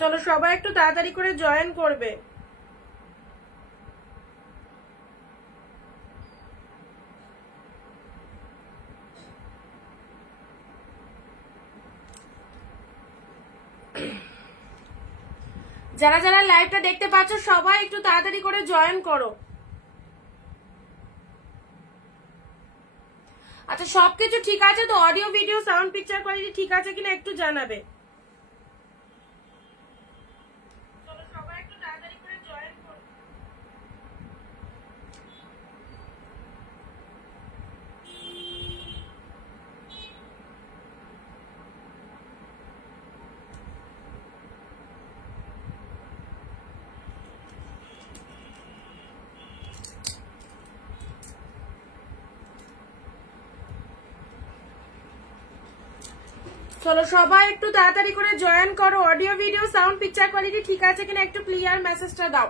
চলো সবাই একটু তাড়াতাড়ি করে জয়েন করবে। যারা যারা লাইভটা দেখতে পাচ্ছ সবাই একটু তাড়াতাড়ি করে জয়েন করো। আচ্ছা সবকিছু ঠিক আছে তো? Audio video sound picture quality ঠিক আছে কিনা একটু জানাবে। চলো সবাই একটু তাড়াতাড়ি করে জয়েন করো। Audio video sound picture quality ঠিক আছে কিনা একটু ক্লিয়ার মেসেজটা দাও।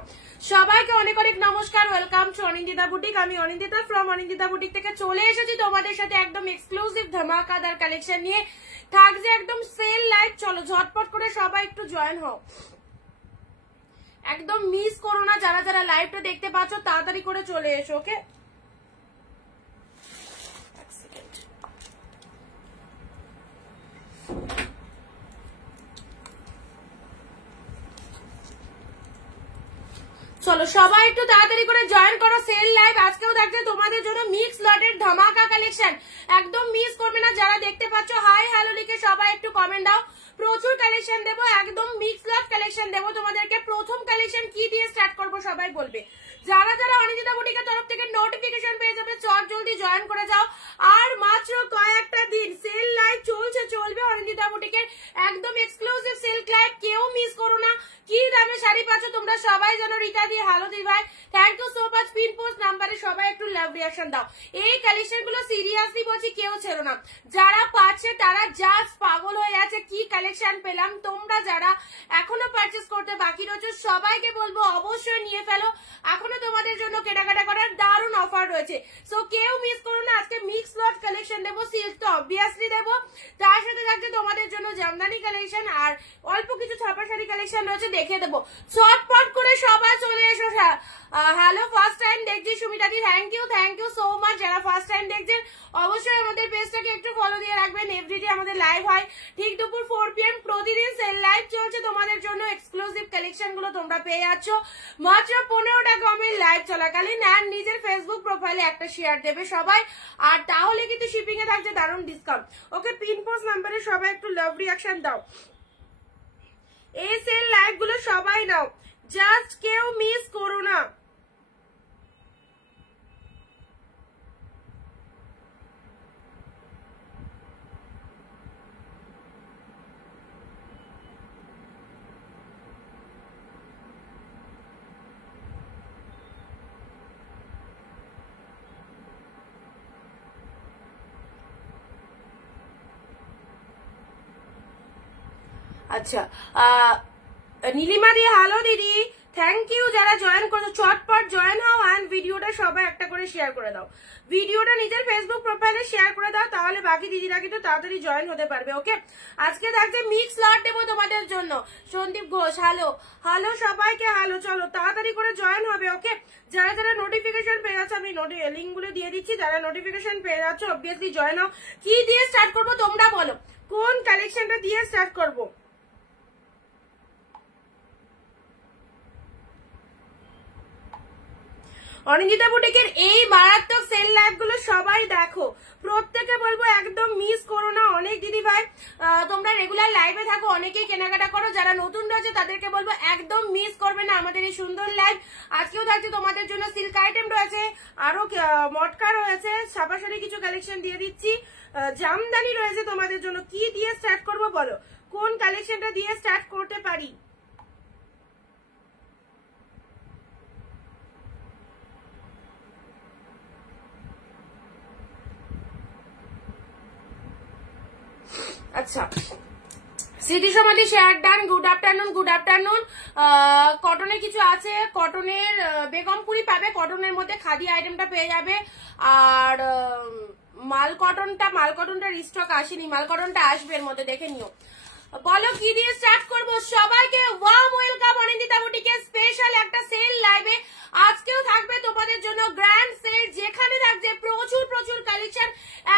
সবাইকে অনেক অনেক নমস্কার, ওয়েলকাম টু অনিন্দিতা বুটিক। আমি অনিন্দিতা ফ্রম অনিন্দিতা বুটিক থেকে চলে এসেছি তোমাদের সাথে একদম এক্সক্লুসিভ ধামাকাদার কালেকশন নিয়ে। থাকছে একদম সেল লাইভ। চলো ঝটপট করে সবাই একটু জয়েন হও, একদম মিস করো না। যারা যারা লাইভটা দেখতে পাচ্ছ তাড়াতাড়ি করে চলে এসো। ওকে চলো সবাই একটু তাড়াতাড়ি করে জয়েন করো সেল লাইভ। আজকেও থাকছে তোমাদের জন্য মিক্স লটের ধামাকা কালেকশন, একদম মিস করবে না। যারা দেখতে পাচ্ছ হাই হ্যালো লিখে সবাই একটু কমেন্ট দাও। প্রচুর কালেকশন দেবো, একদম মিক্স লট কালেকশন দেবো তোমাদেরকে। প্রথম কালেকশন কি দিয়ে স্টার্ট করবো সবাই বলবে। যারা যারা অনিন্দিতা বুটিকের তরফ থেকে নোটিফিকেশন পেয়ে যাবে চট জলদি জয়েন করে যাও। আর মাত্র কয়েকটা দিন সেল লাইভ চলবে অনিন্দিতা বুটিকের, একদম এক্সক্লুসিভ সেল লাইভ, কেউ মিস করো না। কি দামে শাড়ি পাচ্ছ তোমরা সবাই জানো। রিতা দি হ্যালো দি ভাই, thank you so much. Pin post নাম্বারে সবাই একটু লাভ রিঅ্যাকশন দাও। এই কালেকশন গুলো সিরিয়াসলি বলছি কেউ ছেড়ো না। যারা পাচ্ছে তারা জাস্ট পাগল হয়ে আছে, কি কালেকশন পেলাম। তোমরা যারা এখনো পারচেস করতে বাকি রয়েছে সবাইকে বলবো অবশ্যই নিয়ে ফেলো। এখনো তোমাদের জন্য কেনাকাটা করার দারুণ অফার রয়েছে, সো কেউ মিস করো না। আজকে মিক্স লট কালেকশন দেবো, সিল্ক তো অবভিয়াসলি দেবো, তার সাথে থাকছে তোমাদের জন্য জামদানি কালেকশন আর অল্প কিছু ছাপা শাড়ি কালেকশন রয়েছে, দেখে দেবো। চটপট করে সবাই চলে এসো। হ্যালো ফার্স্ট টাইম দেখছি সুমিতা দি, থ্যাংক ইউ সো মাচ। যারা ফার্স্ট টাইম দেখছেন অবশ্যই আমাদের পেজটাকে একটু ফলো দিয়ে রাখবেন। এভরিডে আমাদের লাইভ হয় ঠিক দুপুর 4 PM, প্রতিদিন সেল লাইভ চলছে তোমাদের জন্য। এক্সক্লুসিভ কালেকশন গুলো তোমরা পেয়ে যাচ্ছ মাত্র 15টা কমের লাইভ চলাকালীন। আর নিজের ফেসবুক প্রোফাইলে একটা শেয়ার দেবে সবাই, আর তাহলে কিন্তু শিপিং এ থাকছে দারুণ ডিসকাউন্ট। ওকে পিন পোস্ট নাম্বারে সবাই একটু লাভ রিঅ্যাকশন দাও। এই সেল লাইভ গুলো সবাই নাও, জাস্ট কেউ মিস করো না। আচ্ছা নীলিমা দি হ্যালো দিদি, থ্যাংক ইউ। যারা জয়েন করছো চটপট জয়েন হও অ্যান্ড ভিডিওটা সবাই একটা করে শেয়ার করে দাও। ভিডিওটা নিজের ফেসবুক প্রোফাইলে শেয়ার করে দাও, তাহলে বাকি দিদিরা কিন্তু তাড়াতাড়ি জয়েন হতে পারবে। ওকে আজকে থাকছে মিক্স লট দেবো তোমাদের জন্য। সন্দীপ ঘোষ হ্যালো হ্যালো সবাইকে হ্যালো। চলো তাড়াতাড়ি করে জয়েন হবে। ওকে যারা যারা নোটিফিকেশন পেয়ে যাচ্ছে আমি লিঙ্ক গুলো দিয়ে দিচ্ছি, যারা নোটিফিকেশন পেয়ে যাচ্ছ অবভিয়াসলি জয়েন হও। কি দিয়ে স্টার্ট করবো তোমরা বলো, কোন কালেকশনটা দিয়ে স্টার্ট করবো? অনিন্দিতা বুটিকের এই মারাত্মক সেল লাইভ গুলো সবাই দেখো, প্রত্যেকে বলবো একদম মিস করো না। অনেক দিদি ভাই তোমরা রেগুলার লাইভে থাকো, অনেকেই কেনাকাটা করো, যারা নতুন রয়েছে তাদেরকে বলবো একদম মিস করবে না আমাদের এই সুন্দর লাইভ। আজকেও থাকছে তোমাদের জন্য সিল্ক আইটেম রয়েছে, আরো মটকা রয়েছে, ছাপা শাড়ি কিছু কালেকশন দিয়ে দিচ্ছি, জামদানি রয়েছে তোমাদের জন্য। কি দিয়ে স্টার্ট করবো বলো, কোন কালেকশনটা দিয়ে স্টার্ট করতে পারি? আচ্ছা স্মৃতি সমাধি শেয়ার ডান, গুড আফটারনুন। কটনের কিছু আছে, কটনের বেগমপুরি পাবে, কটনের মধ্যে খাদি আইটেমটা পেয়ে যাবে। আর মাল কটনটা রিস্টক আসেনি, মাল কটনটা আসবে এর মধ্যে, দেখে নিও। বলো কি দিয়ে স্টার্ট করবো? সবাইকে ওয়ার্ম ওয়েলকাম অনিন্দিতা বুটিকের স্পেশাল একটা সেল লাইভে। আজকেও থাকবে তোমাদের জন্য গ্র্যান্ড সেল, যেখানে থাকছে প্রচুর প্রচুর কালেকশন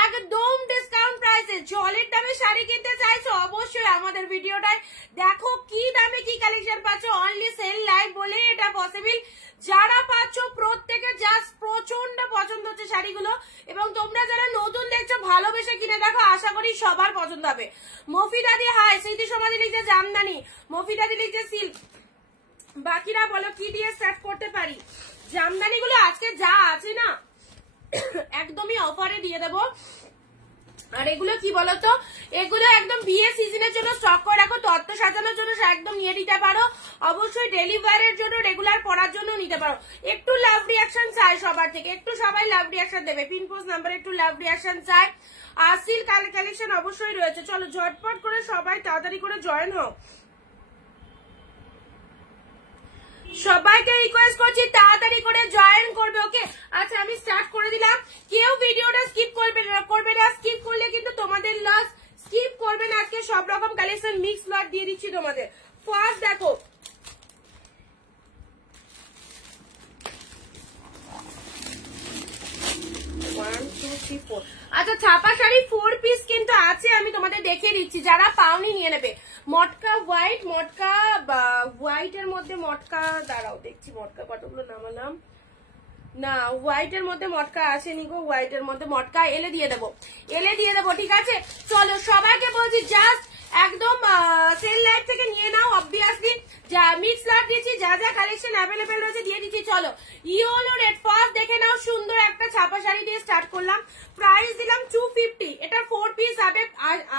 একদম ডিসকাউন্ট প্রাইসে। জলের দামে শাড়ি কিনতে চাইছো অবশ্যই আমাদের ভিডিওটায় দেখো কি দামে কি কালেকশন পাচ্ছ। অনলি সেল লাইভ বলে এটা পসিবল। যারা পাচ্ছ প্রত্যেকে জাস্ট প্রচন্ড পছন্দ হচ্ছে শাড়িগুলো, এবং তোমরা যারা নতুন দেখছো ভালোবেসে কিনে দেখো, আশা করি সবার পছন্দ হবে। মফিদাদি হাই, স্মৃতি সমাধি লিখছে জামদানি, মফিদাদি লিখছে সিল্ক। বাকিরা বলো কি দিয়ে স্টার্ট করতে পারি? জামদানি গুলো আজকে যা আছে না একদমই অফারে দিয়ে দেবো। আর এগুলো কি বলতো, এগুলো একদম বিয়ে সিজনের জন্য স্টক করে রাখো, তত্ত্ব সাজানোর জন্য একদম নিয়ে নিতে পারো। অবশ্যই ডেলি ওয়্যারের জন্য, রেগুলার পরার জন্য নিতে পারো। একটু লাভ রিয়াকশন চাই সবার থেকে, একটু সবাই লাভ রিয়াকশন দেবে। পিন পোস্ট নাম্বারে একটু লাভ রিয়াকশন চাই। আর সিল্ক কালেকশন অবশ্যই রয়েছে। চলো ঝটপট করে সবাই তাড়াতাড়ি করে জয়েন হও। সবাইকে রিকোয়েস্ট করছি তাড়াতাড়ি করে জয়েন করবে। ওকে, আচ্ছা আমি স্টার্ট করে দিলাম। কেউ ভিডিওটা স্কিপ করবে না, স্কিপ করলে কিন্তু তোমাদের লস। স্কিপ করবে না, আজকে সব রকম কালেকশন মিক্স লট দিয়ে দিচ্ছি তোমাদের। ফার্স্ট দেখো, আচ্ছা ছাপা শাড়ি 4 পিস কিন্তু আছে, আমি তোমাদের দেখিয়ে দিচ্ছি। যারা পাওনি নিয়ে নেবে। মটকা হোয়াইট, মটকা হোয়াইট এর মধ্যে মটকা, দাঁড়াও দেখছি মটকা কতগুলো নামালাম। না, হোয়াইট এর মধ্যে মটকা আসেনি গো, হোয়াইট এর মধ্যে মটকা এলে দিয়ে দেবো, ঠিক আছে। চলো সবাইকে বলছি জাস্ট একদম সেল লাইভ থেকে নিয়ে নাও। অবভিয়াসলি যা মিক্স লট দিচ্ছি, যা যা কালেকশন অ্যাভেলেবেল রয়েছে দিয়ে দিচ্ছি। চলো ইয়েলো রেড ফার্স্ট দেখে নাও। সুন্দর একটা ছাপা শাড়ি দিয়ে স্টার্ট করলাম। প্রাইস দিলাম 250। এটা 4 পিস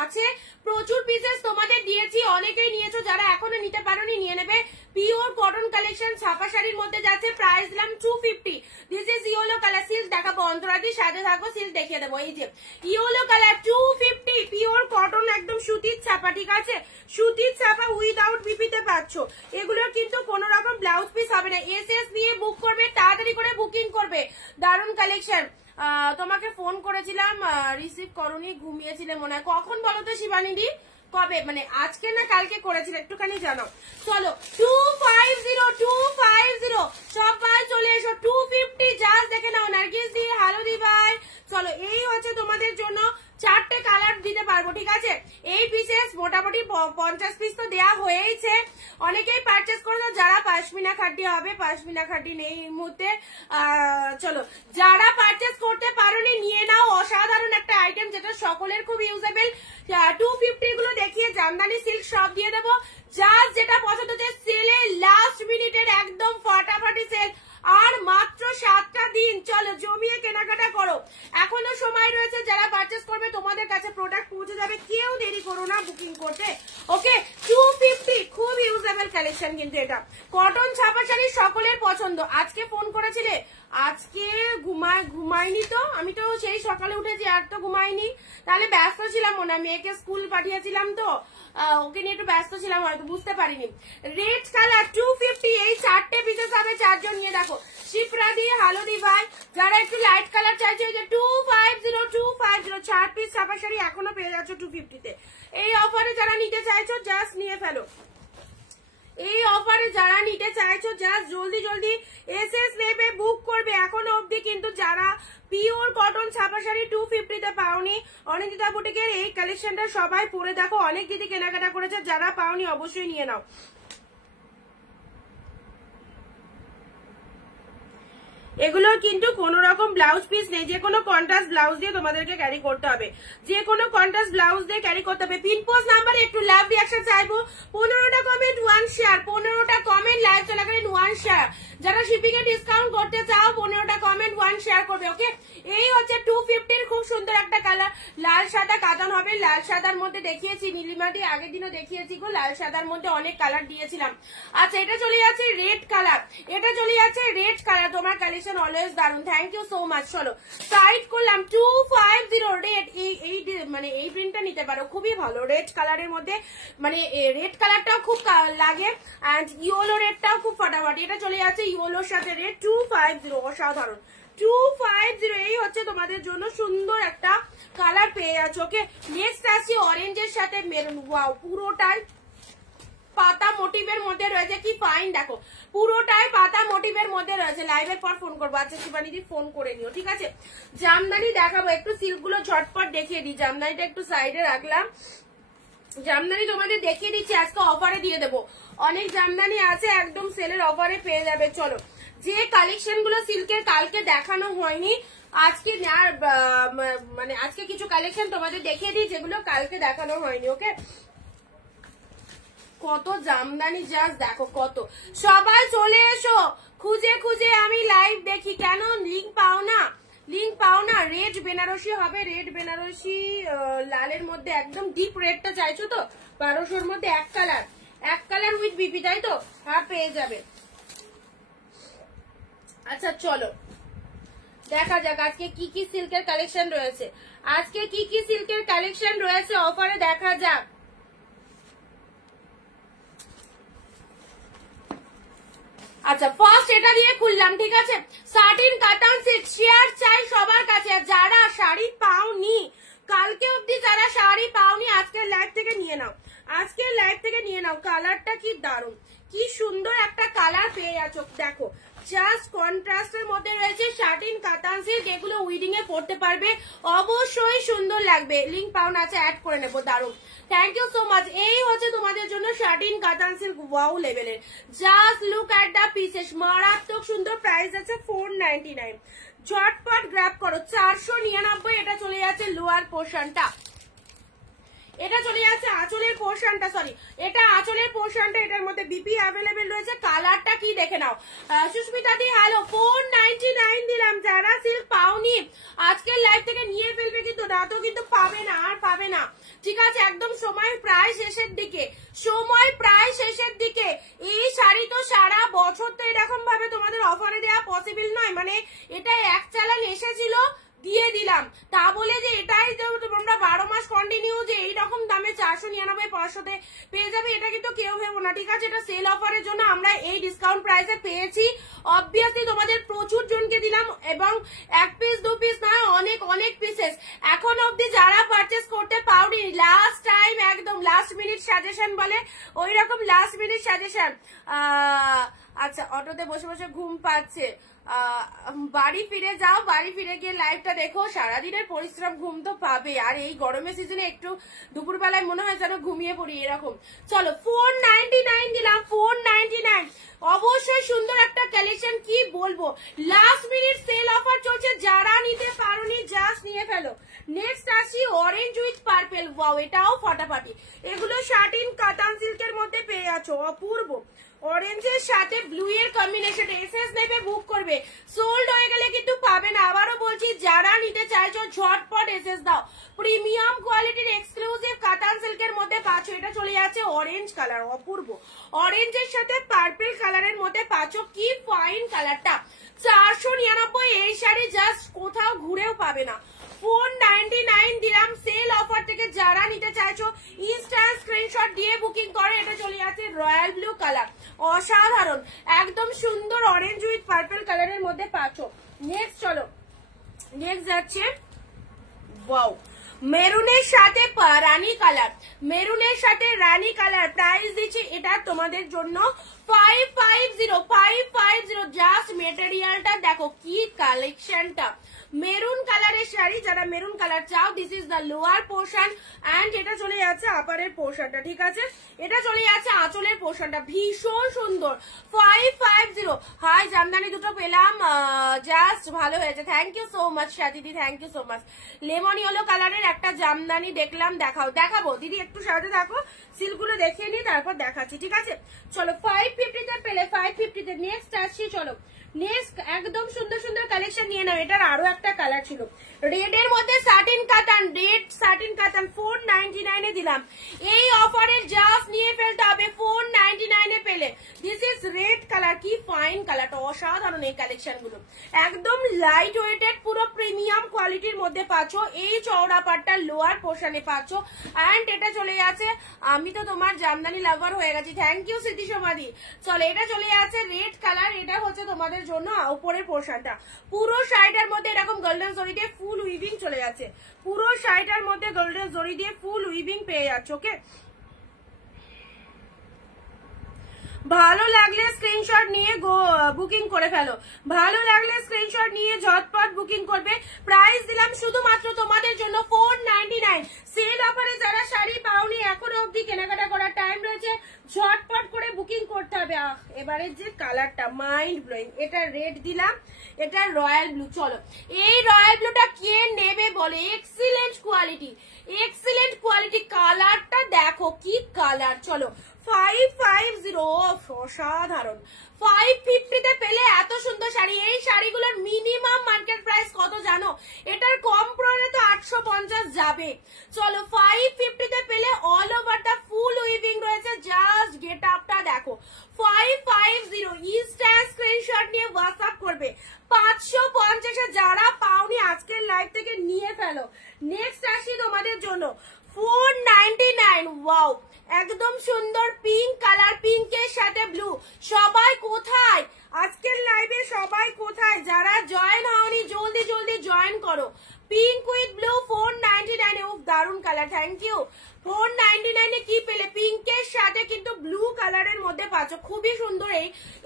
আছে, প্রচুর পিসেস তোমাদের দিয়েছি, অনেকেই নিয়েছো। যারা এখনো নিতে পারোনি নিয়ে নেবে। পিওর কটন কালেকশন ছাপা শাড়ির মধ্যে যাচ্ছে। প্রাইস দিলাম 250। This is yellow colour. Silk দেখাবো, অন্তরাদি সাথে থাকবো, সিল্ক দেখিয়ে দেবো। এই যে ইয়েলো কালার 250, পিওর কটন, একদম সুতির ছাপা, ঠিক আছে। সুতির ছাপা উইদাউট বিপিতে পাচ্ছ। এগুলোর কিন্তু কোনো রকম ব্লাউজ পিস হবে না। এসএস দিয়ে বুক করবে, তাড়াতাড়ি করে বুকিং করবে। দারুণ কালেকশন। তোমাকে ফোন করেছিলাম, রিসিভ করোনি, ঘুমিয়েছিলে মনে হয়। কখন বলো তো শিবানীদি? কবে, মানে আজকে না কালকে করেছিল, একটুখানি জানো। চলো 250 সবাই চলে এসো। 250 জাস্ট দেখে নাও। নার্গিস দি হ্যালো দি ভাই। চলো এই হচ্ছে তোমাদের জন্য 4টে কালার দিতে পারবো, ঠিক আছে। এই পিসেস মোটামুটি 50 পিস তো দেওয়া হয়েছে। অনেকেই পারচেস করেছো। যারা পাশমিনা খাটি হবে, পাশমিনা খাটি নেই এই মুহূর্তে। চলো যারা পারচেস করতে পারোনি নিয়ে নাও। অসাধারণ একটা আইটেম, যেটা সকলের খুব ইউজেবল। 250 গুলো দেখিয়ে জামদানি সিল্ক সব দিয়ে দেবো। জাস্ট যেটা পছন্দ হচ্ছে সেলে লাস্ট মিনিটের একদম ফাটাফাটি সেল। আর মাত্র 7টা দিন, চলো জমিয়ে কেনাকাটা করো। এখনো সময় রয়েছে। যারা পারচেস করবে তোমাদের কাছে প্রোডাক্ট পৌঁছে যাবে। কেউ দেরি করো না বুকিং করতে। ওকে, 250 খুব ইউজেবল কালেকশন কিন্তু এটা। কটন ছাপা শাড়ি সকলের পছন্দ। আজকে ফোন করেছিলে? আজকে ঘুমাইনি তো, আমি তো সেই সকালে উঠেছি, আর তো ঘুমাইনি। তাহলে ব্যস্ত ছিলাম মনে, মেয়েকে স্কুল পাঠিয়েছিলাম তো, ওকে নিয়ে একটু ব্যস্ত ছিলাম, হয়তো বুঝতে পারিনি। রেড কালার 250, এই 4টে পিসেস হবে, 4 জন নিয়ে দেখো। শিপ্রা দিয়ে হালদি ভাই। যারা একটু লাইট কালার চাইছে, ওই যে 250 4 পিস ছাপা শাড়ি এখনো পেয়ে যাচ্ছ 250-তে। এই অফারে যারা নিতে চাইছো জাস্ট নিয়ে ফেলো। এই অফারে যারা নিতে চাইছো জাস্ট জলদি জলদি এসএস নেবে, বুক করবে। এখনো অবধি কিন্তু যারা পিওর কটন ছাপা শাড়ি 250-তে পাওনি, অনিন্দিতা বুটিকের এই কালেকশনটা সবাই পরে দেখো। অনেক দিদি কেনাকাটা করেছে, যারা পাওনি অবশ্যই নিয়ে নাও। এগুলো কিন্তু কোন রকম ব্লাউজ পিস নেই, যে কোনো কন্ট্রাস্ট ব্লাউজ দিয়ে তোমাদেরকে ক্যারি করতে হবে, যে কোনো কন্ট্রাস্ট ব্লাউজ দিয়ে ক্যারি করতে হবে। পিন পোস্ট নাম্বারে একটু লাভ রিয়াকশন চাইবো। 15টা কমেন্ট 1 শেয়ার, 15টা কমেন্ট লাইভ চলাকালীন 1 শেয়ার। যারা শিপিং এ ডিসকাউন্ট করতে চাও 15টা কমেন্ট 1 শেয়ার করবে। ওকে, এই হচ্ছে 250-র খুব সুন্দর একটা কালার। লাল সাদা কাতান হবে। লাল সাদার মধ্যে দেখিয়েছি, নীলিমাটি আগের দিনও দেখিয়েছি গো। লাল সাদার মধ্যে অনেক কালার দিয়েছিলাম। আচ্ছা এটা চলে যাচ্ছে রেড কালার, এটা চলে যাচ্ছে রেড কালার। তোমার কালেকশন অলওয়েজ দারুন, থ্যাংক ইউ সো মাচ। চলো সাইড করলাম 250 রেড। এই মানে এই প্রিন্টটা নিতে পারো, খুবই ভালো। রেড কালারের মধ্যে মানে রেড কালারটাও খুব লাগে, অ্যান্ড ইয়েলো রেডটাও খুব ফাটাফাটি। এটা চলে যাচ্ছে ইয়েলোর সাথে রেড 250, অসাধারণ। 250 এই হচ্ছে তোমাদের জন্য সুন্দর একটা কালার পেয়ে যাচ্ছে। ওকে, নেক্সট আসি অরেঞ্জের সাথে মেরুন। ওয়াও, পুরোটাই পাতা মোটিভের মধ্যে রয়েছে, কি ফাইন দেখো, পুরোটাই পাতা মোটিভের মধ্যে রয়েছে। লাইভের পর ফোন করবো। আচ্ছা শিবানীদি ফোন করে নিও, ঠিক আছে। জামদানি দেখাবো, একটু সিল্ক গুলো ঝটপট দেখিয়ে দিই। জামদানিটা একটু সাইডে রাখলাম, জামদানি তোমাদের দেখিয়ে দিচ্ছি, আজকে অফারে দিয়ে দেবো। অনেক জামদানি আছে, একদম সেলের অফারে পেয়ে যাবে। চলো, যে কালেকশন গুলো সিল্কের কালকে দেখানো হয়নি, আজকে মানে আজকে কিছু কালেকশন তোমাদের দেখিয়ে দিই যেগুলো কালকে দেখানো হয়নি। ওকে, কত জামদানি জাস্ট দেখো কত। সবাই চলে এসো, খুঁজে খুঁজে আমি লাইভ দেখি, কেন লিঙ্ক পাও না? লিঙ্ক পাও না? রেড বেনারসি হবে, রেড বেনারসি লালের মধ্যে একদম ডিপ রেডটা চাইছো তো? 1200-র মধ্যে এক কালার উইথ বিপি, তাই তো? হ্যাঁ, পেয়ে যাবে। আচ্ছা চলো দেখা যাক আজকে কি কি সিল্কের কালেকশন রয়েছে, আজকে কি কি সিল্কের কালেকশন রয়েছে অফারে, দেখা যাক। আচ্ছা ফার্স্ট এটা দিয়ে খুললাম, ঠিক আছে। সাটিন কাতান সিল্ক শেয়ার চাই সবার কাছে। যারা শাড়ি পাওনি কালকে অব্দি, যারা শাড়ি পাওনি আজকের লাইভ থেকে নিয়ে নাও, আজকের লাইভ থেকে নিয়ে নাও। কালারটা কি দারুণ, কি সুন্দর একটা কালার পেয়ে যাচ্ছ দেখো, জাস্ট কন্ট্রাস্টের মধ্যে রয়েছে। শাটিন কাতান সিল্ক, এগুলো উইডিং এ পড়তে পারবে, অবশ্যই সুন্দর লাগবে। লিঙ্ক পাও না, আছে অ্যাড করে নেবো, দারুণ। Thank you so much. এই হচ্ছে তোমাদের জন্য শাটিন কাতান সিল্ক, ওয়াও লেভেলের। Just look at the pieces, মারাত্মক সুন্দর। প্রাইস আছে 499। ঝটপট গ্র্যাব করো। 499 এটা চলে যাচ্ছে লোয়ার পোর্শনটা, এটা চলে যাচ্ছে আঁচলের পোর্শনটা, সরি এটা আঁচলের পোর্শনটা। এটার মধ্যে বিপি অ্যাভেলেবেল রয়েছে। কালারটা কি দেখে নাও। সুস্মিতা দি হ্যালো, 499 দিলাম। যারা সিল্ক পাওনি আজকের লাইভ থেকে নিয়ে ফেলবে, কিন্তু না তো কিন্তু পাবে না, আর পাবে না, ঠিক আছে। একদম সময় প্রায় শেষের দিকে, সময় প্রায় শেষের দিকে। এই শাড়ি তো সারা বছর তো এরকম ভাবে তোমাদের অফারে দেওয়া পসিবল নয়, মানে এটা এক চালান এসেছিল দিয়ে দিলাম, তা বলে যে এটাই তোমরা 12 মাস কন্টিনিউ যে এইরকম দামে 499 500-তে পেয়ে যাবে, এটা কিন্তু কেউ ভেবো না, ঠিক আছে। এটা সেল অফারের জন্য আমরা এই ডিসকাউন্ট প্রাইসে পেয়েছি। অবভিয়াসলি তোমাদের প্রচুর জনকে দিলাম, এবং 1 পিস 2 পিস নয়, অনেক অনেক পিসেস। এখন অব্দি যারা পারচেস করতে পাওনি, লাস্ট টাইম একদম লাস্ট মিনিট সাজেশন বলে, ওই রকম লাস্ট মিনিট সাজেশন। আচ্ছা, অটোতে বসে বসে ঘুম পাচ্ছে, বাড়ি ফিরে যাও, বাড়ি ফিরে গিয়ে লাইভটা দেখো। সারাদিনের পরিশ্রম ঘুম তো পাবে, আর এই গরমের সিজনে একটু দুপুরবেলায় মনে হয় যেন ঘুমিয়ে পড়ি এরকম। চলো 499 দিলাম, 499। অবশ্যই সুন্দর একটা কালেকশন, কি বলবো, লাস্ট মিনিট সেল অফার চলছে, যারা নিতে পারোনি জাস্ট নিয়ে ফেলো। নেক্সট আসি অরেঞ্জ উইথ পার্পেল, ওয়াও এটাও ফাটাফাটি। এগুলো শাটিন কাতান সিল্কের মধ্যে পেয়ে আছো, অপূর্ব। অরেঞ্জের সাথে ব্লু এর কম্বিনেশন, এসএস নেবে বুক করবে, সোল্ড হয়ে গেলে কিন্তু পাবে না। আবারও বলছি, যারা নিতে চাইছো ঝটপট এসএস দাও। প্রিমিয়াম কোয়ালিটির এক্সক্লুসিভ কাতান সিল্কের মধ্যে পাচ্ছ। এটা চলে যাচ্ছে অরেঞ্জ কালার, অপূর্ব। অরেঞ্জের সাথে পার্পল কালারের মধ্যে পাচ্ছ, কি ফাইন কালারটা। 499 এই শাড়ি জাস্ট কোথাও ঘুরেও পাবে না। 499 দিলাম সেল অফার থেকে। যারা নিতে চাইছো ইনস্ট্যান্ট স্ক্রিনশট দিয়ে বুকিং করে। এটা চলে যাচ্ছে রয়্যাল ব্লু কালার, অসাধারণ, একদম সুন্দর অরেঞ্জ উইথ পার্পল কালারের মধ্যে পাচ্ছ। নেক্সট চলো, নেক্সট যাচ্ছে ওয়াও মেরুনের সাথে রানী কালার, মেরুনের সাথে রানী কালার। প্রাইস দিচ্ছি এটা তোমাদের জন্য 550। জাস্ট মেটেরিয়ালটা দেখো, কি কালেকশনটা। মেরুন কালারের শাড়ি, যারা মেরুন কালার চাও, this is the lower portion, and এটা চলে যাচ্ছে আপারের পোর্শনটা, ঠিক আছে। এটা চলে যাচ্ছে আঁচলের পোর্শনটা, ভীষণ সুন্দর। 550। হাই, জামদানি দুটো পেলাম, জাস্ট ভালো হয়েছে। থ্যাংক ইউ সো মাচ সাদিদি, thank you so much. Lemon yellow কালারের একটা জামদানি দেখলাম, দেখাবো দিদি, একটু সাথে থাকো, সিল্কগুলো দেখিয়ে নিই, তারপর দেখাচ্ছি, ঠিক আছে। চলো 550-তে পেলে 550-তে। নেক্সট আসছি, চলো নেক্সট একদম সুন্দর সুন্দর কালেকশন নিয়ে নাও। এটার আরো একটা কালার ছিল রেড এর মধ্যে, সাটিন কাতান, রেড সাটিন কাতান 499-এ দিলাম। এই অফারের জাস্ট নিয়ে ফেলতে হবে 499-এ পেলে। দিস ইজ রেড কালার, কি ফাইন কালারটা, অসাধারণ। এই কালেকশন গুলো একদম লাইট ওয়েটেড, পুরো প্রিমিয়াম কোয়ালিটির মধ্যে পাচ্ছ। এই চওড়া পাটটা লোয়ার পোর্শনে পাচ্ছ, এন্ড এটা চলে যাচ্ছে। আমি তো তোমার জামদানি লাভার হয়ে গেছি, থ্যাংক ইউ সিদ্ধি সমাধি। চলো এটা চলে যাচ্ছে রেড কালার, এটা হচ্ছে তোমাদের জন্য উপরের পোর্শনটা। পুরো শাড়িটার মধ্যে এরকম গোল্ডেন জরি দিয়ে ফুল উইভিং চলে যাচ্ছে, পুরো শাড়িটার মধ্যে গোল্ডেন জরি দিয়ে ফুল উইভিং পেয়ে যাচ্ছে। ওকে, ভালো লাগলে স্ক্রিনশট নিয়ে বুকিং করে ফেলো, ভালো লাগলে স্ক্রিনশট নিয়ে ঝটপট বুকিং করবে। প্রাইস দিলাম শুধুমাত্র তোমাদের জন্য 499 সেল অফারে। যারা শাড়ি পাওনি এখনো অবধি কেনাকাটা করার টাইম রয়েছে, ঝটপট করে বুকিং করতে হবে। এবারে যে কালারটা মাইন্ড ব্লোয়িং, এটা রেড দিলাম, এটা রয়্যাল ব্লু। চলো এই রয়্যাল ব্লুটা কে নেবে বলে, এক্সিলেন্ট কোয়ালিটি, এক্সিলেন্ট কোয়ালিটি। কালারটা দেখো কি কালার। চলো 550 অসাধারণ। 550 তে পেলে এত সুন্দর শাড়ি। এই শাড়িগুলোর মিনিমাম মার্কেট প্রাইস কত জানো? এটার কম পড়লে তো 850 যাবে। চলো 550 তে পেলে all over the full weaving রয়েছে। জাস্ট গেট আপটা দেখো। 550 ইনস্ট্যান্ট স্ক্রিনশট নিয়ে হোয়াটসঅ্যাপ করবে। 550 এ যারা পাওনি আজকের লাইভ থেকে নিয়ে ফেলো। নেক্সট আসি তোমাদের জন্য 499। ওয়াও, একদম সুন্দর পিঙ্ক কালার, পিঙ্কের সাথে ব্লু। সবাই কোথায় আজকের লাইভে? সবাই কোথায়? যারা জয়েন হওনি জলদি জলদি জয়েন করো। Pink with blue 499। দারুন কালার, থ্যাংক ইউ। 499 এ কি পেলে? পিঙ্কের সাথে কিন্তু ব্লু কালারের মধ্যে পাচ্ছ, খুবই সুন্দর।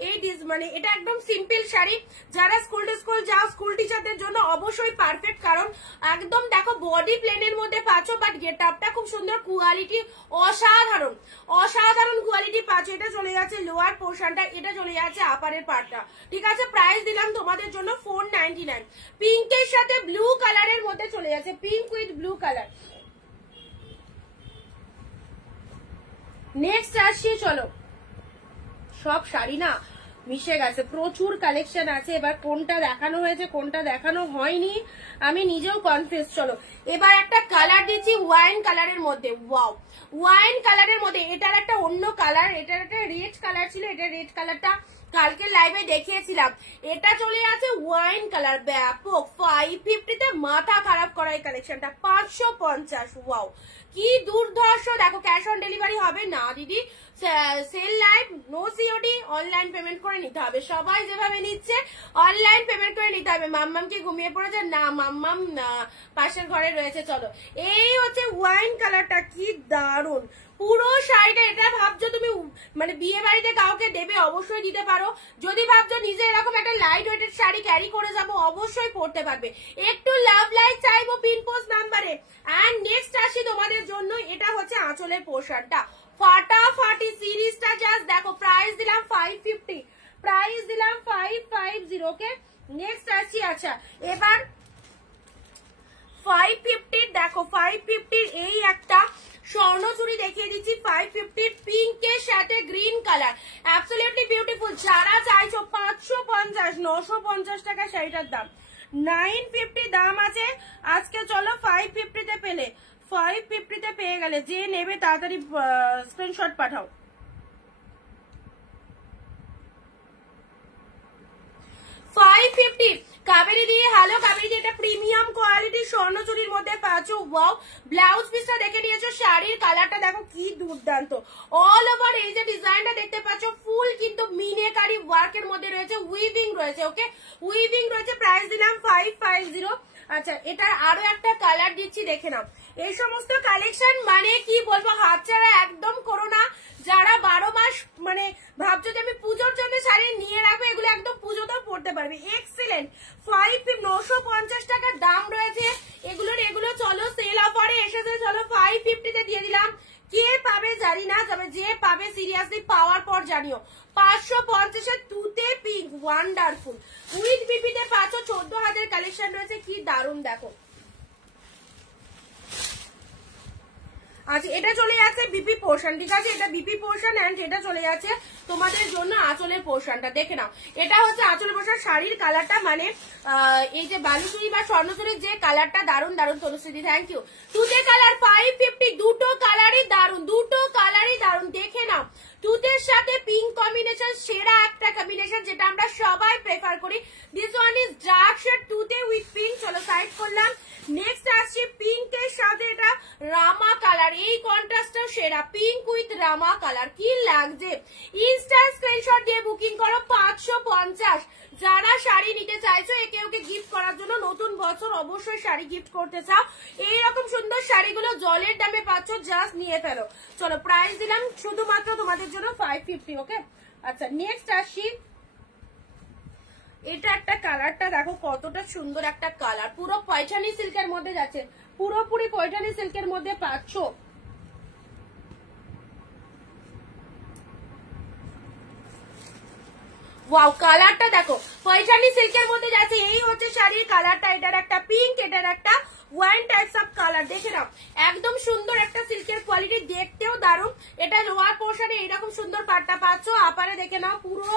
এই মানে এটা একদম সিম্পল শাড়ি। যারা স্কুল যাও, স্কুল টিচারদের জন্য অবশ্যই পারফেক্ট, কারণ একদম দেখো বডি প্লেনের মধ্যে পাচ্ছ, বাট গেট আপটা খুব সুন্দর, কোয়ালিটি অসাধারণ, অসাধারণ কোয়ালিটি পাচ্ছ। এটা চলে যাচ্ছে লোয়ার পোর্শনটা, এটা চলে যাচ্ছে আপারের পার্টটা। ঠিক আছে, প্রাইস দিলাম তোমাদের জন্য 499। পিঙ্কের সাথে ব্লু কালারের মধ্যে চলে যাচ্ছে, pink with blue colour. Next আসছি, চলো সব শাড়ি না মিশে গেছে, প্রচুর কালেকশন আছে। এবার কোনটা দেখানো হয়েছে কোনটা দেখানো হয়নি আমি নিজেও কনফিউজ। চলো এবার একটা কালার দিচ্ছি ওয়াইন কালারের মধ্যে। ওয়াও, ওয়াইন কালারের মধ্যে এটার একটা অন্য কালার, এটার একটা রেড কালার ছিল, এটা রেড কালারটা কালকে লাইভে দেখিয়েছিলাম। এটা চলে আছে ওয়াইন কালার, ব্যাপক 550 তে মাথা খারাপ করা এই কালেকশনটা 550। ওয়াও, কি দুর্ধর্ষ। দেখো ক্যাশ অন ডেলিভারি হবে না দিদি, sale live, no COD, online payment করে নিতে হবে। সবাই যেভাবে নিচ্ছে অনলাইন পেমেন্ট করে নিতে হবে। মাম্মাম কি ঘুমিয়ে পড়েছে? না, মাম্মাম পাশের ঘরে রয়েছে। চলো এই হচ্ছে ওয়াইন কালারটা, কি দারুন পুরো শাড়িটা। এটা ভাবছো তুমি মানে বিয়ে বাড়িতে কাউকে দেবে, অবশ্যই দিতে পারো। যদি ভাবছো নিজে এরকম একটা লাইট ওয়েটেড শাড়ি ক্যারি করে যাবো, অবশ্যই পরতে পারবে। একটু লাভ লাইক চাইবো পিন পোস্ট নাম্বারে। এন্ড নেক্সট আসি তোমাদের জন্য, এটা হচ্ছে আঁচলের পোর্শনটা। ফাটাফাটি সিরিজটা জাস্ট দেখো। প্রাইস দিলাম 550, প্রাইস দিলাম 550। ওকে, নেক্সট আসি। আচ্ছা এবার 550 দেখো, 550 এই একটা স্বর্ণচুরি দেখিয়ে দিচ্ছি। 550 পিঙ্কের সাথে গ্রিন কালার, অ্যাবসলিউটলি বিউটিফুল। যারা চাইছো 550 950 টাকা শাড়িটার দাম, 950 দাম আছে আজকে। চলো 550 তে পেলে, 550 তে পেয়ে গেলে যে নেবে তাড়াতাড়ি স্ক্রিনশট পাঠাও। 550 কাবেরি দিয়ে। হ্যালো কাবেরি দিয়ে, এটা প্রিমিয়াম কোয়ালিটি স্বর্ণচুরির মধ্যে পাচ্ছ। ওয়াও, ব্লাউজ পিসটা দেখে নিয়েছো, শাড়ির কালারটা দেখো কি দুর্দান্ত। অল ওভার এই যে ডিজাইনটা দেখতে পাচ্ছ, ফুল কিন্তু মিনেকারি ওয়ার্কের মধ্যে রয়েছে, উইভিং রয়েছে। ওকে, উইভিং রয়েছে। প্রাইস দিলাম 550। আচ্ছা এটার আরো একটা কালার দিচ্ছি, দেখে নাও। এই সমস্ত কালেকশন মানে কি বলবো, হাতছাড়া একদম করো না। যারা 12 মাস মানে ভাবছো যে আমি পুজোর জন্য শাড়ি নিয়ে রাখবো, এগুলো একদম পুজোতেও পড়তে পারবে। এক্সিলেন্ট 950 টাকার দাম রয়েছে এগুলোর। এগুলো চলো সেল অফারে এসেছে, চলো 550 তে দিয়ে দিলাম। কে পাবে জানি না, তবে যে পাবে সিরিয়াসলি পাওয়ার পর জানিও। 550 এর তুতে পিঙ্ক, ওয়ান্ডারফুল। উইথ বিপিতে পাচ্ছ 14,000 কালেকশন রয়েছে, কি দারুণ দেখো। আচ্ছা এটা চলে যাচ্ছে বিপি পোর্শন, ঠিক আছে, এটা বিপি পোর্শন। এন্ড এটা চলে যাচ্ছে তোমাদের জন্য আঁচলের পোর্শনটা, দেখে নাও। এটা হচ্ছে আঁচলের পোর্শন। শাড়ির কালারটা মানে এই যে বালুচুরি বা স্বর্ণচুরির যে কালারটা, দারুন দারুন তনুশ্রী, থ্যাংক ইউ। তুতে কালার 550, দুটো কালারই দারুন, দুটো কালারই দারুন, দেখে নাও। তুতের সাথে পিঙ্ক কম্বিনেশন, সেরা একটা কম্বিনেশন যেটা আমরা সবাই প্রেফার করি। This one is dark shade তুতে উইথ পিঙ্ক। চলো সাইড করলাম। নেক্সট আসছে পিঙ্কের সাথে এটা রামা কালার। এই কন্ট্রাস্টটা সেরা পিঙ্ক উইথ রামা কালার, কি লাগছে। ইনস্ট্যান্ট স্ক্রিনশট দিয়ে বুকিং করো 550। যারা শাড়ি নিতে চাইছো একে ওকে গিফট করার জন্য, নতুন বছর অবশ্যই শাড়ি গিফট করতে চাও, এইরকম সুন্দর শাড়িগুলো জলের দামে পাচ্ছ, জাস্ট নিয়ে ফেলো। চলো প্রাইস দিলাম শুধুমাত্র তোমাদের জন্য 550। ওকে আচ্ছা নেক্সট আসি, এটা একটা কালারটা দেখো কতটা সুন্দর একটা কালার, পুরো পয়ঠানি সিল্কের মধ্যে যাচ্ছে, পুরোপুরি পয়ঠানি সিল্কের মধ্যে পাচ্ছ। ওয়াও কালারটা দেখো পয়ঠানি সিল্কের মধ্যে যাচ্ছে, এই হচ্ছে শাড়ির কালারটা। এটার একটা পিঙ্ক, এটার একটা ওয়াইন টাইপস অফ কালার, দেখে নাও একদম সুন্দর একটা সিল্কের কোয়ালিটি, দেখতেও দারুণ। এটা লোয়ার পোর্শনে এইরকম সুন্দর পাটটা পাচ্ছ, আপারে দেখে নাও পুরো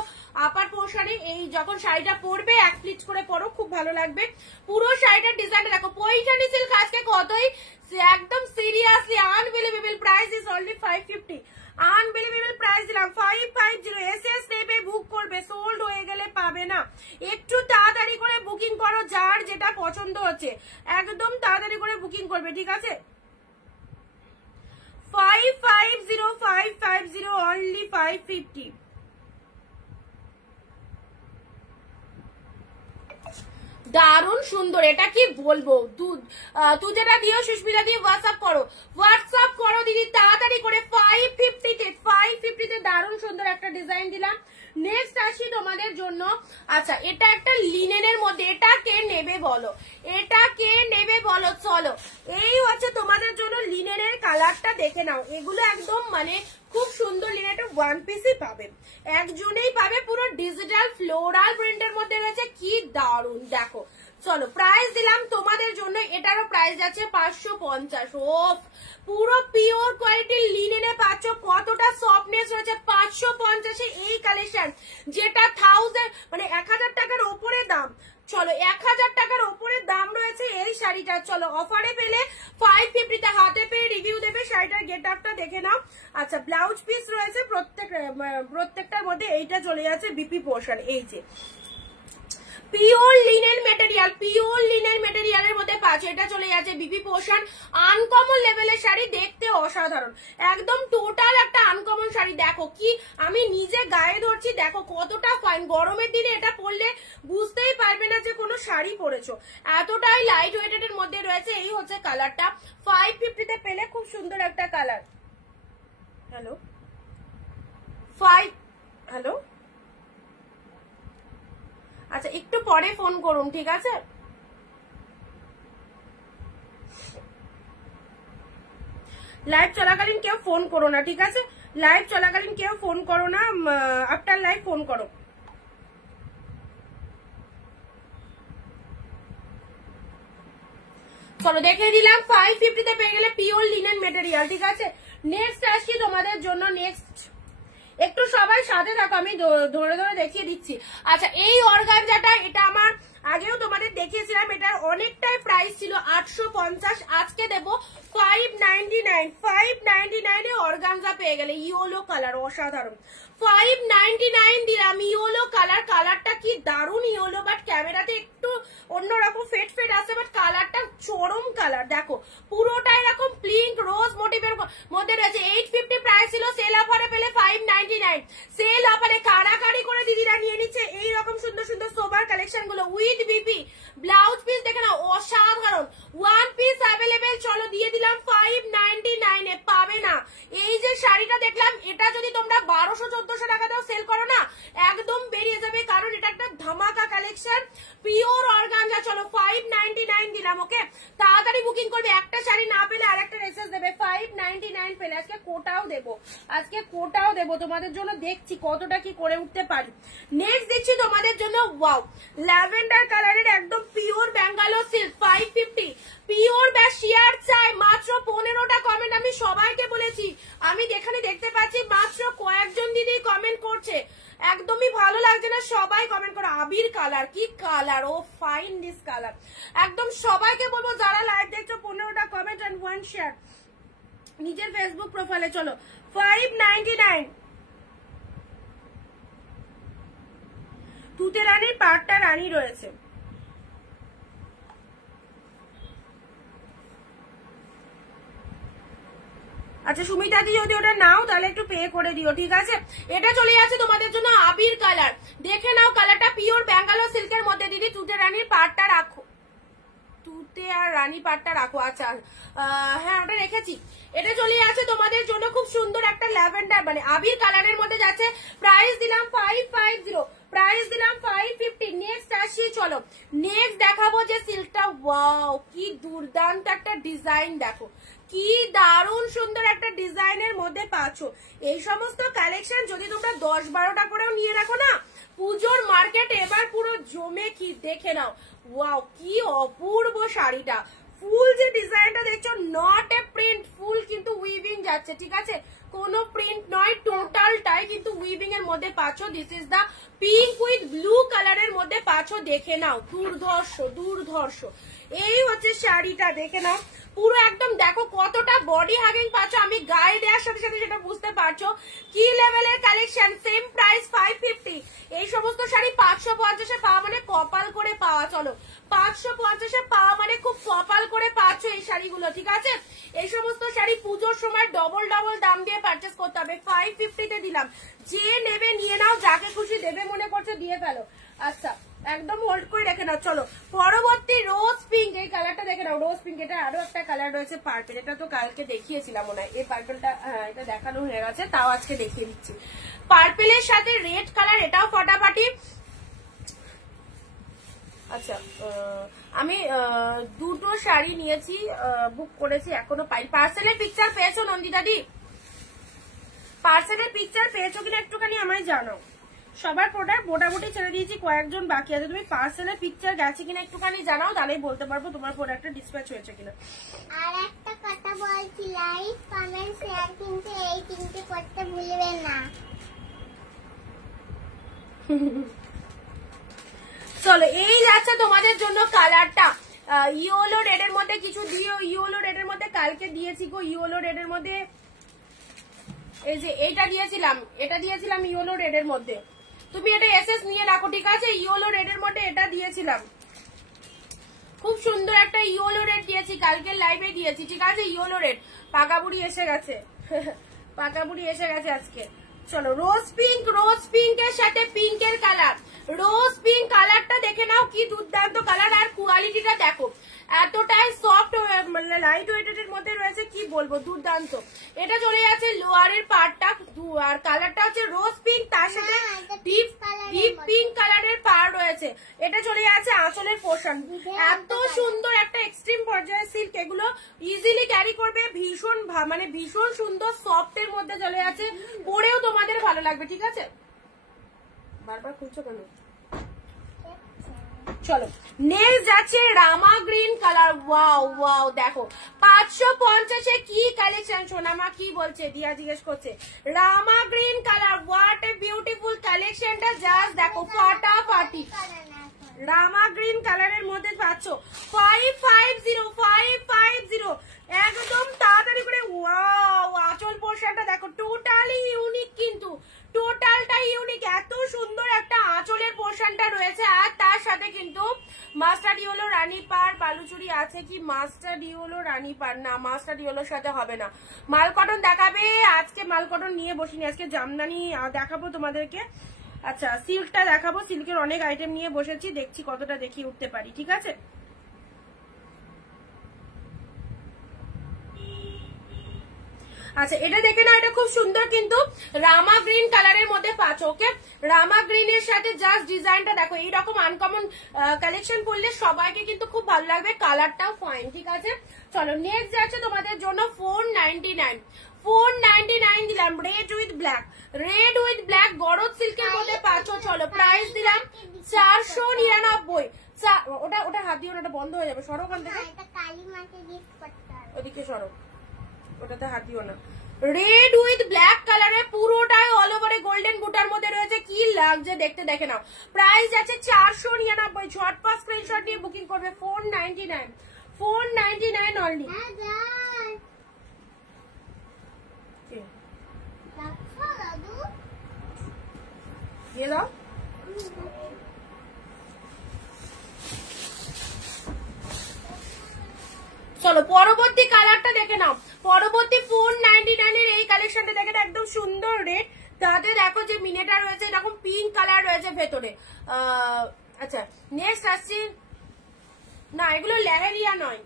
আপার পোর্শনে এই যখন শাড়িটা পরবে এক প্লিট করে পরো, খুব ভালো লাগবে। পুরো শাড়িটার ডিজাইনটা দেখো, পয়ঠানি সিল্ক আজকে কতই একদম seriously unbelievable price is only 550। Unbelievable price দিলাম 550। এসএস নেবে বুক করবে, সোল্ড হয়ে গেলে পাবে না। একটু তাড়াতাড়ি করে বুকিং করো, যার যেটা পছন্দ হচ্ছে একদম তাড়াতাড়ি করে বুকিং করবে, ঠিক আছে। 550 অনলি 550। দারুণ সুন্দর, এটা কি বলবো। তুই যেটা দিও সুস্মিতা দিয়ে হোয়াটসঅ্যাপ করো দিদি তাড়াতাড়ি করে। 550 তে দারুণ সুন্দর একটা ডিজাইন দিলাম। নেক্সট আসি তোমাদের জন্য, আচ্ছা এটা একটা লিনেনের মধ্যে, এটা কে নেবে বলো, এটা কে নেবে বলো। চলো এই হচ্ছে তোমাদের জন্য লিনেনের কালারটা, দেখে নাও এগুলো একদম মানে খুব সুন্দর লিনেনের ওয়ান পিসই পাবে, একজনেই পাবে, পুরো ডিজিটাল ফ্লোরাল প্রিন্টের মধ্যে রয়েছে, কি দারুণ দেখো। চলো প্রাইস দিলাম তোমাদের জন্য, এটারও প্রাইস আছে 550। ও পুরো পিওর কোয়ালিটির লিনেনে পাচ্ছ, কতটা সফটনেস রয়েছে। 550 এই কালেকশন, যেটা 1000 মানে 1000 টাকার ওপরে দাম। চলো 1000 টাকার ওপরে দাম রয়েছে এই শাড়িটা, চলো অফারে পেলে 550 তে হাতে পেয়ে রিভিউ দেবে। শাড়িটার গেট আপটা দেখে নাও। আচ্ছা ব্লাউজ পিস রয়েছে প্রত্যেকটার মধ্যে, এইটা চলে যাচ্ছে বিপি পোর্শন, এই যে পিওর লিনেন মেটেরিয়ালের মধ্যে পাচ্ছে, এটা চলে যাচ্ছে বিপি পোর্শন। আনকমন লেভেলের শাড়ি, দেখতে অসাধারণ, একদম টোটাল একটা আনকমন শাড়ি। দেখো কি আমি নিজে গায়ে ধরছি, দেখো কতটা ফাইন। গরমের দিনে এটা পরলে বুঝতেই পারবে না যে কোনো শাড়ি পরেছো, এতটাই লাইট ওয়েটেড এর মধ্যে রয়েছে। এই হচ্ছে কালারটা, 550 তে পেলে খুব সুন্দর একটা কালার। হ্যালো হ্যালো আচ্ছা একটু পরে ফোন করুন, ঠিক আছে। লাইভ চলাকালীন কেউ ফোন করো না, ঠিক আছে। লাইভ চলাকালীন কেউ ফোন করো না, আফটার লাইভ ফোন করো। চলো দেখে দিলাম 550 তে পেয়ে গেলে পিওর লিনেন মেটেরিয়াল, ঠিক আছে। নেক্সট আসছি তোমাদের জন্য, নেক্সট একটু সবাই সাথে থাকো, আমি ধরে ধরে দেখিয়ে দিচ্ছি। আচ্ছা এই অর্গানজাটা, এটা আমার আগেও তোমাদের দেখিয়েছিলাম, এটার অনেকটাই প্রাইস ছিল 850, আজকে দেবো 599 এ অর্গানজা পেয়ে গেলে। ইয়েলো কালার অসাধারণ, 599 দিলাম। ইয়েলো কালার, কালারটা কি দারুণ ইয়েলো, বাট ক্যামেরাতে একটু অন্যরকম ফেড আছে, বাট কালারটা চরম কালার। দেখো পুরোটা এরকম পিঙ্ক রোজ মোটিভের মধ্যে রয়েছে। 850 প্রাইস ছিল, সেল অফারে পেলে 599। সেল অফারে কাড়াকাড়ি করে দিদিরা নিয়ে নিচ্ছে এইরকম সুন্দর সুন্দর সোবার কালেকশন গুলো উইথ বিপি। ব্লাউজ পিস দেখে না অসাধারণ, ওয়ান পিস অ্যাভেলেবেল। চলো দিয়ে দিলাম 599 এ, পাবে না। এই যে শাড়িটা দেখলাম, এটা যদি তোমরা 1200-1400 টাকা দাও সেল করো না, একদম বেরিয়ে যাবে, কারণ এটা একটা ধামাকা কালেকশন, পিওর অর্গানজা। চলো 599 দিলাম, ওকে। তাড়াতাড়ি বুকিং করবে, একটা শাড়ি না পেলে আরেকটা মেসেজ দেবে। 599 পেলে আজকে কোটাও দেবো তোমাদের জন্য, দেখছি কতটা কি করে উঠতে পারি। নেক্সট দিচ্ছি তোমাদের জন্য, ওয়াও ল্যাভেন্ডার কালারের একদম পিওর ব্যাঙ্গালোর সিল্ক, 550। পিওর শিয়ার চাই, মাত্র 15টা কমেন্ট আমি সবাইকে বলেছি। আমি এখানে দেখতে পাচ্ছি মাত্র কয়েকজন দিদি কমেন্ট করছে, একদমই ভালো লাগছে না, সবাই কমেন্ট করো। আবির কালার, কি কালার, ও ফাইন দিস কালার। একদম সবাইকে বলবো যারা লাইভ দেখছো 15টা কমেন্ট এন্ড 1 শেয়ার নিজের ফেসবুক প্রোফাইলে। চলো 599 তুতে রানীর পাটটা রানী রয়েছে। আচ্ছা সুমিতাদি যদি ওটা নাও তাহলে একটু পে করে দিও, ঠিক আছে। এটা চলে যাচ্ছে তোমাদের জন্য আবির কালার, দেখে নাও কালারটা পিওর ব্যাঙ্গালোর সিল্কের মধ্যে। দিদি তুতে রানীর পাড়টা রাখো, তুতে আর রানী পাড়টা রাখো। আচ্ছা হ্যাঁ ওটা রেখেছি। এটা চলে যাচ্ছে তোমাদের জন্য খুব সুন্দর একটা ল্যাভেন্ডার মানে আবির কালারের মধ্যে যাচ্ছে। প্রাইস দিলাম 550, প্রাইস দিলাম 550। নেক্সট আসি, চলো নেক্সট দেখাবো যে সিল্কটা। ওয়াও কি দুর্দান্ত একটা ডিজাইন, দেখো কি দারুণ সুন্দর একটা ডিজাইনের মধ্যে পাচ্ছ। এই সমস্ত কালেকশন যদি তোমরা 10-12টা করেও নিয়ে রাখো না, পুজোর মার্কেট এবার পুরো জমে কি দেখে নাও। ওয়াও কি অপূর্ব শাড়িটা, ফুল যে ডিজাইনটা দেখছো নট এ প্রিন্ট, ফুল কিন্তু উইভিং যাচ্ছে, ঠিক আছে, কোনো প্রিন্ট নয়, টোটালটাই কিন্তু উইভিং এর মধ্যে পাচ্ছ। This is the pink with blue কালারের মধ্যে পাচ্ছ, দেখে নাও দুর্ধর্ষ দুর্ধর্ষ। এই হচ্ছে শাড়িটা, দেখে নাও পুরো একদম দেখো কতটা বডি হাগিং পাচ্ছ। আমি গায়ে দেওয়ার সাথে সাথে সেটা বুঝতে পারছো কি লেভেলের কালেকশন। Same price 550। এই সমস্ত শাড়ি 550-এ পাওয়া মানে কপাল করে পাওয়া। চলো 550-এ পাওয়া মানে খুব কপাল করে পাচ্ছ এই শাড়িগুলো, ঠিক আছে। এই সমস্ত শাড়ি পুজোর সময় ডবল ডবল দাম দিয়ে পারচেস করতে হবে। 550-তে দিলাম, যে নেবে নিয়ে নাও, যাকে খুশি দেবে মনে করছো দিয়ে ফেলো। আচ্ছা একদম হোল্ড করে রেখে নাও। চলো পরবর্তী রোজ পিঙ্ক, এই কালারটা দেখে নাও, রোজ পিঙ্ক। এটা আরো একটা কালার রয়েছে পার্পল, এটা তো কালকে দেখিয়েছিলাম মনে হয়। এই পার্পলটা হ্যাঁ এটা দেখানো হয়ে গেছে, তাও আজকে দেখিয়ে দিচ্ছি। পার্পলের সাথে রেড কালার, এটাও ফটাফাটি। আচ্ছা আমি দুটো শাড়ি নিয়েছি, বুক করেছি, এখনো পাই। পার্সেলের পিকচার পেয়েছো নন্দিতাদি? পার্সেলের পিকচার পেয়েছো কিনা একটুখানি আমায় জানাও। সবার প্রোডাক্ট মোটামুটি ছেড়ে দিয়েছি, কয়েকজন বাকি আছে। তুমি পার্সেলের পিকচার গেছে কিনা একটুখানি জানাও, তাহলেই বলতে পারবো তোমার প্রোডাক্টটা ডিসপ্যাচ হয়েছে কিনা। আর একটা কথা বলছি, লাইক কমেন্ট শেয়ার কিন্তু এই তিনটে করতে ভুলবেন না। চলো এই যাচ্ছে তোমাদের জন্য কালারটা ইয়েলো রেড এর মধ্যে। কিছু দিও ইয়েলো রেড এর মধ্যে, কালকে দিয়েছি গো ইয়েলো রেড এর মধ্যে। এই যে এটা দিয়েছিলাম, এটা দিয়েছিলাম ইয়েলো রেড এর মধ্যে। তুমি এটা এসএস নিয়ে রাখো, ঠিক আছে। ইয়েলো রেড এর মধ্যে এটা দিয়েছিলাম, খুব সুন্দর একটা ইয়েলো রেড দিয়েছি, কালকে লাইভে দিয়েছি, ঠিক আছে। ইয়েলো রেড পাকাবুড়ি এসে গেছে, পাকাবুড়ি এসে গেছে আজকে। চলো রোজ পিঙ্ক, রোজ পিঙ্কের সাথে পিঙ্কের কালার, রোজ পিঙ্ক কালারটা দেখে নাও কি দুর্দান্ত কালার। আর কোয়ালিটিটা দেখো এতটাই সফট, মানে লাইট ওয়েটের মধ্যে রয়েছে, কি বলবো দুর্দান্ত। এটা চলে যাচ্ছে লোয়ারের পার্টটা, আর কালারটা হচ্ছে রোজ পিঙ্ক, তার সাথে ডিপ পিঙ্ক কালারের পার রয়েছে। এটা চলে যাচ্ছে আঁচলের পোর্শন। এত সুন্দর একটা এক্সট্রিম পর্যায়ের সিল্ক, এগুলো ইজিলি ক্যারি করবে, ভীষণ মানে ভীষণ সুন্দর সফট এর মধ্যে চলে যাচ্ছে, পরেও তোমাদের ভালো লাগবে, ঠিক আছে। বারবার খুলছো কেন? চলো নেক্সট যাচ্ছে রামা গ্রিন কালার। ওয়াও ওয়াও দেখো 550-এ কি কালেকশন। সোনামা কি বলছে, দিয়া জিজ্ঞেস করছে। Rama green colour, what a beautiful কালেকশনটা, জাস্ট দেখো ফাটাফাটি। রামা গ্রিন কালারের মধ্যে পাচ্ছ 550 একদম তাড়াতাড়ি করে। ওয়াও আঁচল পোর্শনটা দেখো টোটালি ইউনিক, কিন্তু টোটালটাই ইউনিক। এত সুন্দর একটা আঁচলের পোর্শনটা রয়েছে, আর তার সাথে কিন্তু মাস্টার্ড ইয়েলো রানী পার বালুচুরি আছে কি। মাস্টার্ড ইয়েলো রানী পার না, মাস্টার্ড ইয়েলোর সাথে হবে না। মাল কটন দেখাবে, আজকে মাল কটন নিয়ে বসিনি, আজকে জামদানি দেখাবো তোমাদেরকে। আচ্ছা সিল্কটা দেখাবো, সিল্কের অনেক আইটেম নিয়ে বসেছি, দেখছি কতটা দেখিয়ে উঠতে পারি, ঠিক আছে। আচ্ছা এটা দেখে না, এটা খুব সুন্দর কিন্তু রামা গ্রিন কালারের মধ্যে পাচ্ছ। ওকে রামা গ্রিনের সাথে জাস্ট ডিজাইনটা দেখো, এইরকম আনকমন কালেকশন করলে সবাইকে কিন্তু খুব ভালো লাগবে, কালারটাও ফাইন, ঠিক আছে। চলো নেক্সট যাচ্ছে তোমাদের জন্য 499 দিলাম, red with black, red with black গরজ সিল্কের মধ্যে পাচ্ছ। চলো প্রাইস দিলাম 499। ওটা ওটা হাত দিও না, ওটা বন্ধ হয়ে যাবে, সরো ওখান থেকে, ওদিকে সরো, ওটাতে হাত দিও না। রেড উইথ ব্ল্যাক কালারে পুরোটাই অল ওভারে গোল্ডেন বুটার মধ্যে রয়েছে, কি লাগছে দেখতে, দেখে নাও। প্রাইস আছে 499, ঝটপট স্ক্রিনশট নিয়ে বুকিং করবে। 499 অনলি। দিয়ে দাও। চলো পরবর্তী কালারটা দেখে নাও, পরবর্তী 499 সুন্দর রেড, তাতে দেখো যে মিনেটা রয়েছে এরকম পিঙ্ক কালার রয়েছে ভেতরে। আচ্ছা নেক্সট আসছি, না এগুলো লেহেরিয়া নয়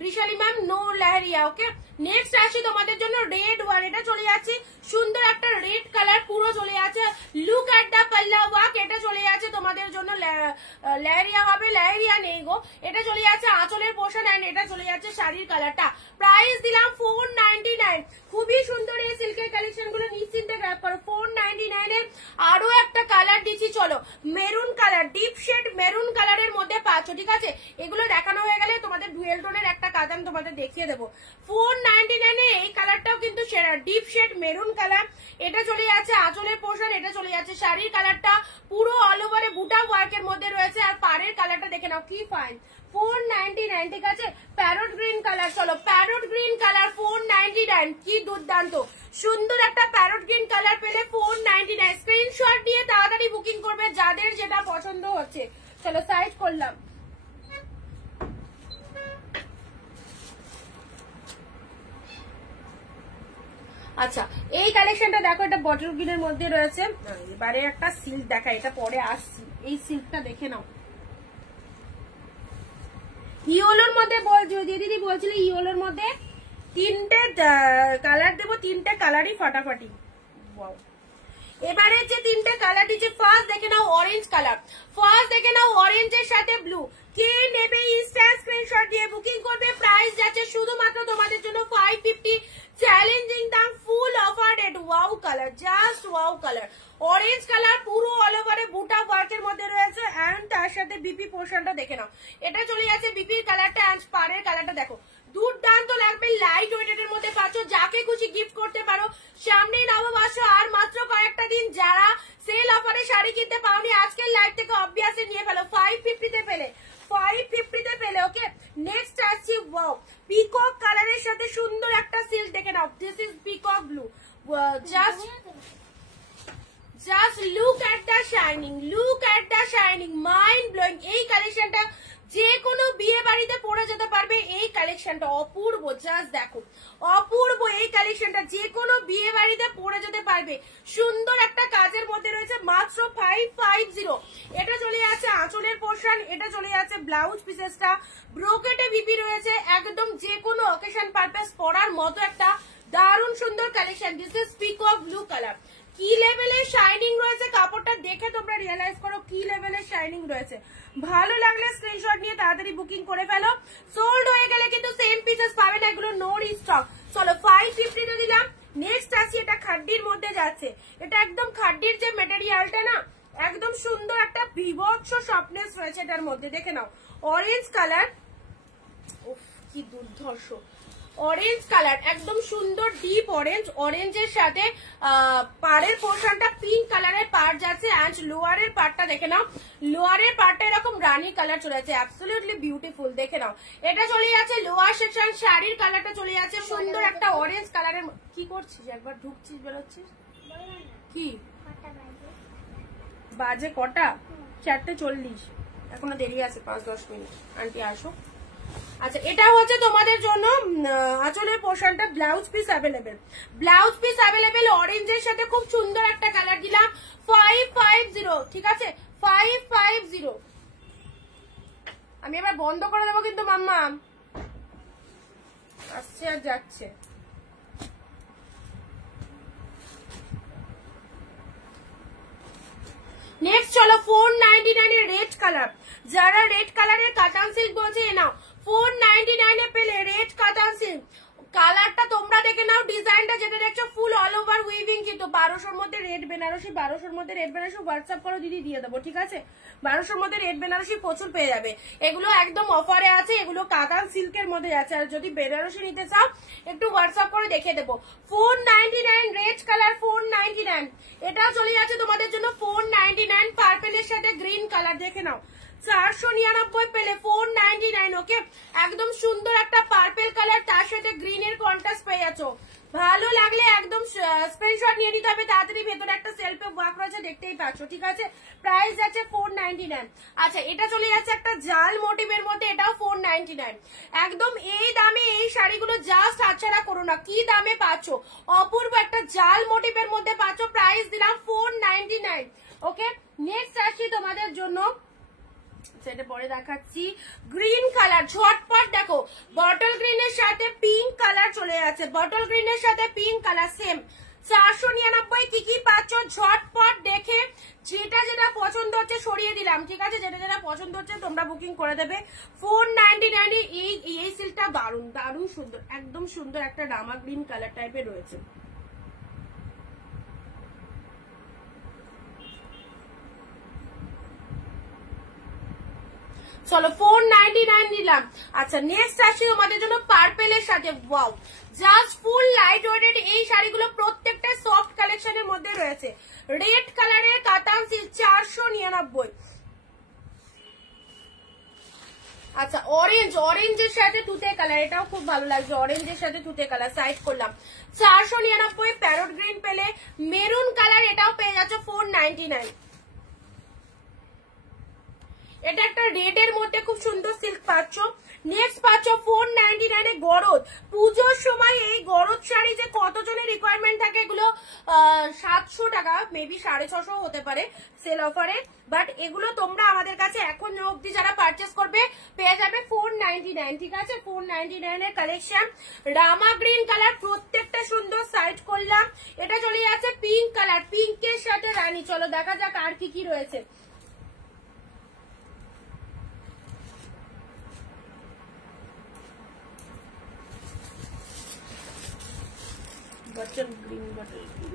বৃষালী ma'am, no leheriya. Okay next আসি তোমাদের জন্য রেড ওয়ান, এটা চলে যাচ্ছে সুন্দর একটা রেড কালার পুরো চলে যাচ্ছে, লুক এট দা পাল্লা ওয়ার্ক, এটা চলে যাচ্ছে তোমাদের জন্য লেহেরিয়া হবে, লেহেরিয়া নেই গো, এটা চলে যাচ্ছে আঁচলের পোর্শন এন্ড এটা চলে যাচ্ছে শাড়ির কালারটা। প্রাইস দিলাম 499। খুবই সুন্দর এই সিল্কের কালেকশন গুলো নিশ্চিন্তে গ্র্যাব করো। 499 এর আরো একটা কালার দিচ্ছি, চলো maroon colour, deep shade maroon কালারের মধ্যে পাচ্ছ, ঠিক আছে। এগুলো দেখানো হয়ে গেলে তোমাদের ডুয়েল টোনের একটা কাজ আমি তোমাদের দেখিয়ে দেবো। 499 এ এই কালারটাও কিন্তু সেরা, ডিপ শেড মেরুন কালার, এটা চলে যাচ্ছে আঁচলের পোর্শন, এটা চলে যাচ্ছে শাড়ির কালারটা, পুরো অল ওভারে বুটা ওয়ার্কের মধ্যে রয়েছে। আর পাড়ের কালারটা দেখে নাও কি ফাইন, 499, ঠিক আছে। প্যারট গ্রিন কালার, চলো প্যারট গ্রিন কালার 499, কি দুর্দান্ত সুন্দর একটা প্যারট গ্রিন কালার পেলে 499। স্ক্রিনশট দিয়ে তাড়াতাড়ি বুকিং করবে যাদের যেটা পছন্দ হচ্ছে। চলো সাইড করলাম। আচ্ছা এই কালেকশনটা দেখো, এটা বটল গ্রিনের মধ্যে রয়েছে। এবারে একটা সিল্ক দেখা, এটা পরে আসছি, এই সিল্কটা দেখে নাও। ইয়োলোর মধ্যে দিদি বলছিল ইয়োলোর মধ্যে তিনটে কালার দেবো, তিনটে কালারই ফাটাফাটি। এবারে যে তিনটে কালার দিচ্ছে, ফার্স্ট দেখে নাও অরেঞ্জ কালার, ফার্স্ট দেখে নাও অরেঞ্জের সাথে ব্লু। কে নেবে ইনস্ট্যান্ট স্ক্রিনশট দিয়ে বুকিং করবে। প্রাইস যাচ্ছে শুধুমাত্র তোমাদের জন্য 550, চ্যালেঞ্জিং দাম, full offer rate. Wow colour, just wow colour, orange colour পুরো অল ওভারে বুটা ওয়ার্কের মধ্যে রয়েছে এন্ড তার সাথে বিপি পোর্শনটা দেখে নাও, এটা চলে যাচ্ছে বিপির কালারটা এন্ড পাড়ের কালারটা দেখো, দুর্দান্ত লাগবে। লাইট ওয়েটের মধ্যে পাচ্ছ, যাকে খুশি গিফট করতে পারো। সামনে নববর্ষ আর মাত্র কয়েকটা দিন, যারা সেল অফারে শাড়ি কিনতে পাওনি আজকের লাইভ থেকে অবভিয়াসলি নিয়ে ফেলো, 550 তে পেলে, 550 তে পেলে। ওকে নেক্সট আসছি, ওয়াও পিকক কালারের সাথে সুন্দর একটা সিল্ক দেখে নাও, this is peacock blue. Just look at the shining, look at the shining, mind blowing. এই কালেকশনটা যে কোনো বিয়ে বাড়িতে পরে যেতে পারবে, এই কালেকশনটা অপূর্ব, জাস্ট দেখো অপূর্ব। এই কালেকশনটা যে কোনো বিয়ে বাড়িতে পরে যেতে পারবে, সুন্দর একটা কাজের মধ্যে রয়েছে, মাত্র 550। এটা চলে যাচ্ছে আঁচলের পোর্শন, এটা চলে যাচ্ছে ব্লাউজ পিসেসটা, ব্রোকেটে বিপি রয়েছে, একদম যে কোনো অকেশন পারপাস পরার মতো একটা দারুণ সুন্দর collection. This is peacock blue colour. কি লেভেলের শাইনিং রয়েছে, কাপড়টা দেখে তোমরা রিয়েলাইজ করো কি লেভেলের শাইনিং রয়েছে। ভালো লাগলে স্ক্রিনশট নিয়ে তাড়াতাড়ি বুকিং করে ফেলো, সোল্ড হয়ে গেলে কিন্তু সেম পিসেস পাবে না, এগুলো নো রিস্টক। চলো 550 তে দিলাম। নেক্সট আসি, এটা খাড্ডির মধ্যে যাচ্ছে, এটা একদম খাড্ডির যে মেটেরিয়ালটা না, একদম সুন্দর একটা বিভৎস সফটনেস রয়েছে এটার মধ্যে, দেখে নাও অরেঞ্জ কালার, উফ কি দুর্ধর্ষ অরেঞ্জ কালার, একদম সুন্দর ডিপ অরেঞ্জ, অরেঞ্জের সাথে পাড়ের পোর্শনটা পিঙ্ক কালারের পাড় যাচ্ছে এন্ড লোয়ারের পাড়টা দেখে নাও, লোয়ারের পাড়টা এরকম রানী কালার চলে যাচ্ছে, অ্যাবসলিউটলি বিউটিফুল। দেখে নাও এটা চলে যাচ্ছে লোয়ার সেকশন, শাড়ির কালারটা চলে যাচ্ছে সুন্দর একটা অরেঞ্জ কালারের। কি করছিস, একবার ঢুকছিস বেরোচ্ছিস, কি বাজে কটা? 4:40, এখনো দেরি আছে 5-10 মিনিট, আন্টি আসো। আচ্ছা এটা হচ্ছে তোমাদের জন্য আঁচলের পোর্শনটা, blouse piece available, blouse piece available অরেঞ্জের সাথে খুব সুন্দর একটা কালার দিলাম, 550, ঠিক আছে 550। আমি এবার বন্ধ করে দেবো কিন্তু, মাম্মা আসছে আর যাচ্ছে। নেক্সট চলো 499 এর রেড কালার, যারা রেড কালারের কাতান সিল্ক বলছে এ নাও, 499 এ পেলে রেড কাতান সিল্ক। কালারটা তোমরা দেখে নাও, ডিজাইনটা যেটা দেখছো ফুল অল ওভার উইভিং, কিন্তু 1200-র মধ্যে রেড বেনারসি, 1200-র মধ্যে রেড বেনারসি হোয়াটসঅ্যাপ করো দিদি, দিয়ে দেবো, ঠিক আছে। 1200-র মধ্যে রেড বেনারসি প্রচুর পেয়ে যাবে, এগুলো একদম অফারে আছে, এগুলো কাতান সিল্কের মধ্যে আছে। আর যদি বেনারসি নিতে চাও একটু হোয়াটসঅ্যাপ করে দেখে দেবো। 499 রেড কালার 499, এটা চলে যাচ্ছে তোমাদের জন্য 499, পার্পেলের সাথে গ্রিন কালার দেখে নাও, 499 পেলে 499। ওকে একদম সুন্দর একটা পার্পেল কালার, তার সাথে গ্রিনের কন্ট্রাস্ট পেয়ে যাচ্ছ, ভালো লাগলে একদম স্ক্রিনশট নিয়ে নিতে হবে তাড়াতাড়ি। ভেতরে একটা সেলফে ওয়ার্ক রয়েছে দেখতেই পাচ্ছ, ঠিক আছে। প্রাইস যাচ্ছে 499। আচ্ছা, এটা চলে যাচ্ছে একটা জাল মোটিভের মধ্যে, এটাও 499। একদম এই দামে এই শাড়িগুলো জাস্ট হাতছাড়া করো না। কি দামে পাচ্ছ, অপূর্ব একটা জাল মোটিভের মধ্যে পাচ্ছ। প্রাইস দিলাম 499। ওকে, নেক্সট আসছি তোমাদের জন্য, সেটা পরে দেখাচ্ছি। গ্রিন কালার ঝটপট দেখো, বটল গ্রিনের সাথে পিঙ্ক কালার চলে যাচ্ছে, বটল গ্রিনের সাথে পিঙ্ক কালার সেম 499। কি কি পাচ্ছ ঝটপট দেখে যেটা যেটা পছন্দ হচ্ছে সরিয়ে দিলাম, ঠিক আছে। যেটা যেটা পছন্দ হচ্ছে তোমরা বুকিং করে দেবে। 499 এই সিল্কটা দারুন দারুন সুন্দর, একদম সুন্দর একটা রামা গ্রিন কালার টাইপের রয়েছে। চলো 499 নিলাম। আচ্ছা, নেক্সট আসি তোমাদের জন্য পার্পেলের সাথে। Wow, just full light weighted এই শাড়িগুলো প্রত্যেকটা সফট কালেকশনের মধ্যে রয়েছে। রেড কালারের কাতান সিল্ক 499। আচ্ছা, অরেঞ্জের সাথে তুতে কালার, এটাও খুব ভালো লাগছে। অরেঞ্জের সাথে তুতে কালার সাইড করলাম 499। প্যারট গ্রিন পেলে মেরুন কালার, এটাও পেয়ে যাচ্ছে 499। এটা একটা রেড এর মধ্যে খুব সুন্দর সিল্ক পাচ্ছ। নেক্সট পাচ্ছ 499 এ গরদ। পুজোর সময় এই গরদ শাড়ি যে কতজনের রিকোয়ারমেন্ট থাকে, এগুলো 700 টাকা, মেবি 650 হতে পারে সেল অফারে, বাট এগুলো তোমরা আমাদের কাছে এখন অব্দি যারা পারচেস করবে পেয়ে যাবে 499, ঠিক আছে। 499 এর কালেকশন। রামা গ্রিন কালার প্রত্যেকটা সুন্দর সাইড করলাম। এটা চলে যাচ্ছে পিঙ্ক কালার, পিঙ্কের সাথে রানী। চলো দেখা যাক আর কি কি রয়েছে। Button green, button green.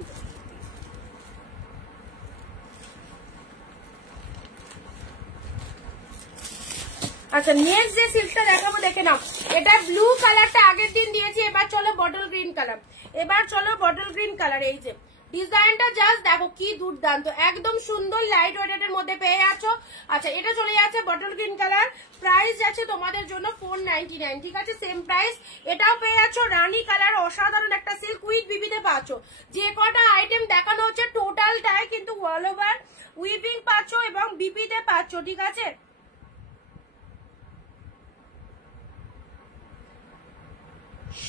আচ্ছা, নেক্সট যে সিল্কটা দেখাবো দেখে নাও। এটা ব্লু কালারটা আগের দিন দিয়েছি, এবার চলো বটল গ্রিন কালার। এবার চলো বটল গ্রিন কালার। এই যে ডিজাইনটা জাস্ট দেখো কি দুর্দান্ত, একদম সুন্দর লাইট ওয়েটের মধ্যে পেয়ে যাচ্ছ। আচ্ছা, এটা চলে যাচ্ছে বটল গ্রিন কালার। প্রাইস যাচ্ছে তোমাদের জন্য 499, ঠিক আছে, সেম প্রাইস। এটাও পেয়ে যাচ্ছ রানী কালার, অসাধারণ একটা সিল্ক উইথ বিবিতে পাচ্ছ। যে কটা আইটেম দেখানো হচ্ছে টোটালটাই কিন্তু অল ওভার উইভিং পাচ্ছ এবং বিবিতে পাচ্ছ, ঠিক আছে।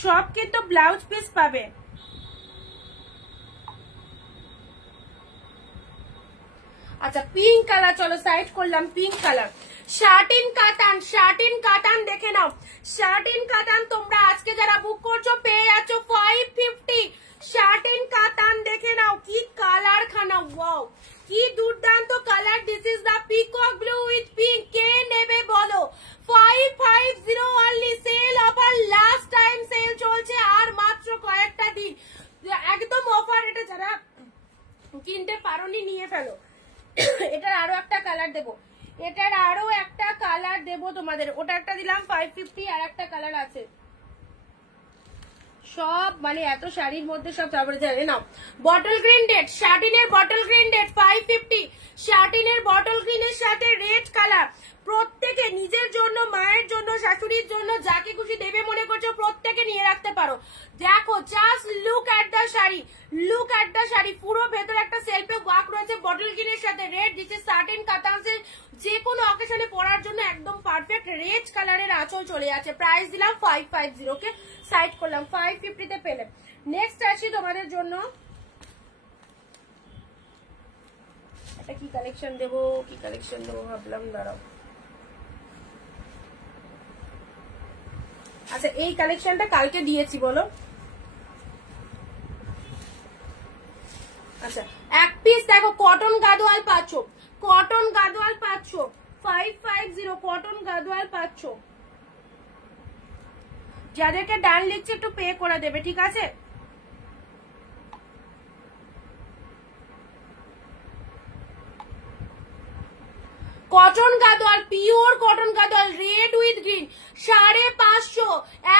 সব কিন্তু ব্লাউজ পিস পাবে। আচ্ছা, পিঙ্ক কালার চলো সাইড করলাম। পিঙ্ক কালার শার্টিন কাতান দেখে নাও। শার্টিন কাতান তোমরা আজকে যারা বুক করছো পেয়ে যাচ্ছ 550। শার্টিন কাতান দেখে নাও, কি কালার খানা, ওয়াও কি দুর্দান্ত colour. This is the peacock blue with pink. কে নেবে বলো? 550 only. Sale offer, last time sale চলছে আর মাত্র কয়েকটা দিন, একদম অফার। এটা যারা কিনতে পারোনি নিয়ে ফেলো। এটার আরো একটা কালার দেবো, এটার আরো একটা কালার দেবো তোমাদের। ওটা একটা দিলাম 550, আর একটা কালার আছে। সব মানে এত শাড়ির মধ্যে সব তারপরে জানে নাও। বটল গ্রিন ডেট, শার্টিনের বটল গ্রিন ডেট 550। শার্টিনের বটল গ্রিনের সাথে রেড কালার। প্রত্যেকে নিজের জন্য, মায়ের জন্য, শাশুড়ির জন্য, যাকে খুশি দেবে মনে করছো প্রত্যেকে নিয়ে রাখতে পারো। দেখো just look at the sari, look at the sari. পুরো ভেতরে একটা সেলফে ওয়ার্ক রয়েছে বটল গ্রিনের সাথে রেড। দিস ইজ শার্টিন কাতানসের, যে কোনো অকেশনে পরার জন্য একদম পারফেক্ট। রেড কালারের আঁচল চলে যাচ্ছে। প্রাইস দিলাম 550, ওকে সাইড করলাম। 550 তে পেলে। নেক্সট আসি তোমাদের জন্য, এটা কি কালেকশন দেবো ভাবলাম, দাঁড়াও। আচ্ছা, এই কালেকশনটা কালকে দিয়েছি বলো। আচ্ছা, এক পিস দেখো কটন গাদোয়াল পাচ্ছ, কটন গাদোয়াল পাচ্ছ 550। কটন গাদোয়াল পাচ্ছ। যাদেরকে ডান লিখছে একটু পে করে দেবে, ঠিক আছে। Cotton Gadwal, pure cotton Gadwal, red with green 550।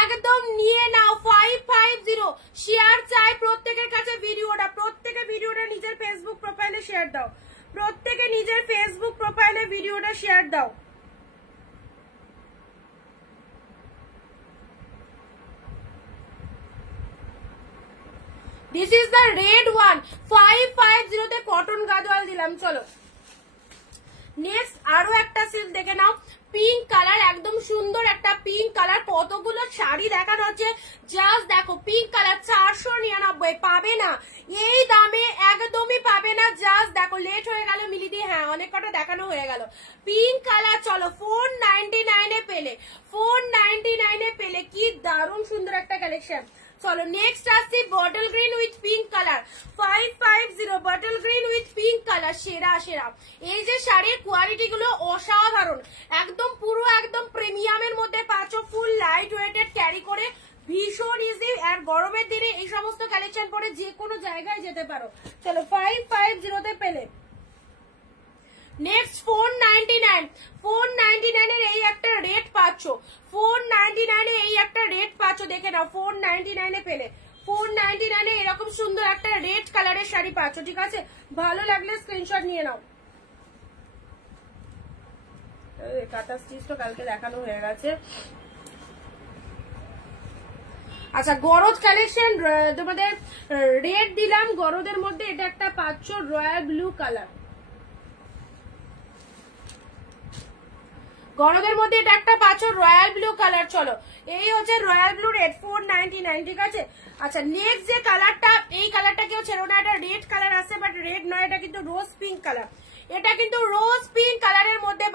একদম নিয়ে নাও 550। শেয়ার চাই প্রত্যেকের কাছে ভিডিওটা। প্রত্যেকে ভিডিওটা নিজের ফেসবুক প্রোফাইলে শেয়ার দাও। প্রত্যেকে নিজের ফেসবুক প্রোফাইলে ভিডিওটা শেয়ার দাও। This is the red one 550 তে কটন গাদোয়াল দিলাম। চলো নেক্সট আরো একটা সিল্ক দেখে নাও, পিঙ্ক কালার, একদম সুন্দর একটা পিঙ্ক কালার। কতগুলো শাড়ি দেখানো হচ্ছে, জাস্ট দেখো পিঙ্ক কালার 499 পাবে না এই দামে, একদমই পাবে না। জাস্ট দেখো লেট হয়ে গেল মিলিদি, হ্যাঁ অনেক কটা দেখানো হয়ে গেল। পিঙ্ক কালার চলো 499 এ পেলে, 499 এ পেলে, কি দারুণ সুন্দর একটা কালেকশন। চলো নেক্সট আসছি bottle green with pink colour 550, bottle green with pink colour, সেরা সেরা। এই যে শাড়ির কোয়ালিটি গুলো অসাধারণ, একদম পুরো একদম প্রিমিয়ামের মধ্যে পাচ্ছ, ফুল লাইট ওয়েটেড ক্যারি করে ভীষণ ইজি। আর গরমের দিনে এই সমস্ত কালেকশন পরে যে কোনো জায়গায় যেতে পারো। চলো 550 তে পেলে। নেক্সট 499 এর এই একটা রেট পাচ্ছ, 499 এ এই একটা রেট পাচ্ছ, দেখে নাও 499 এ পেলে। 499 এ এরকম সুন্দর একটা রেড কালারের শাড়ি পাচ্ছ, ঠিক আছে? ভালো লাগলে স্ক্রিনশট নিয়ে নাও। কাটা স্টিচ তো কালকে দেখানো হয়ে গেছে। আচ্ছা গরদ কালেকশন তোমাদের রেড দিলাম, গরদের মধ্যে এটা একটা পাচ্ছ রয়্যাল ব্লু কালার, গরদের মধ্যে এটা একটা পাচ্ছ রয়্যাল ব্লু কালার। চলো এই হচ্ছে রয়্যাল ব্লু রেড 499, ঠিক আছে? আচ্ছা নেক্সট যে কালারটা, এই কালারটা কেউ ছেড়ো না, এটা রেড কালার আছে বাট রেড নয়, এটা কিন্তু রোজ পিঙ্ক কালার। এটা কিন্তু রোজ পিঙ্ক কালারের মধ্যে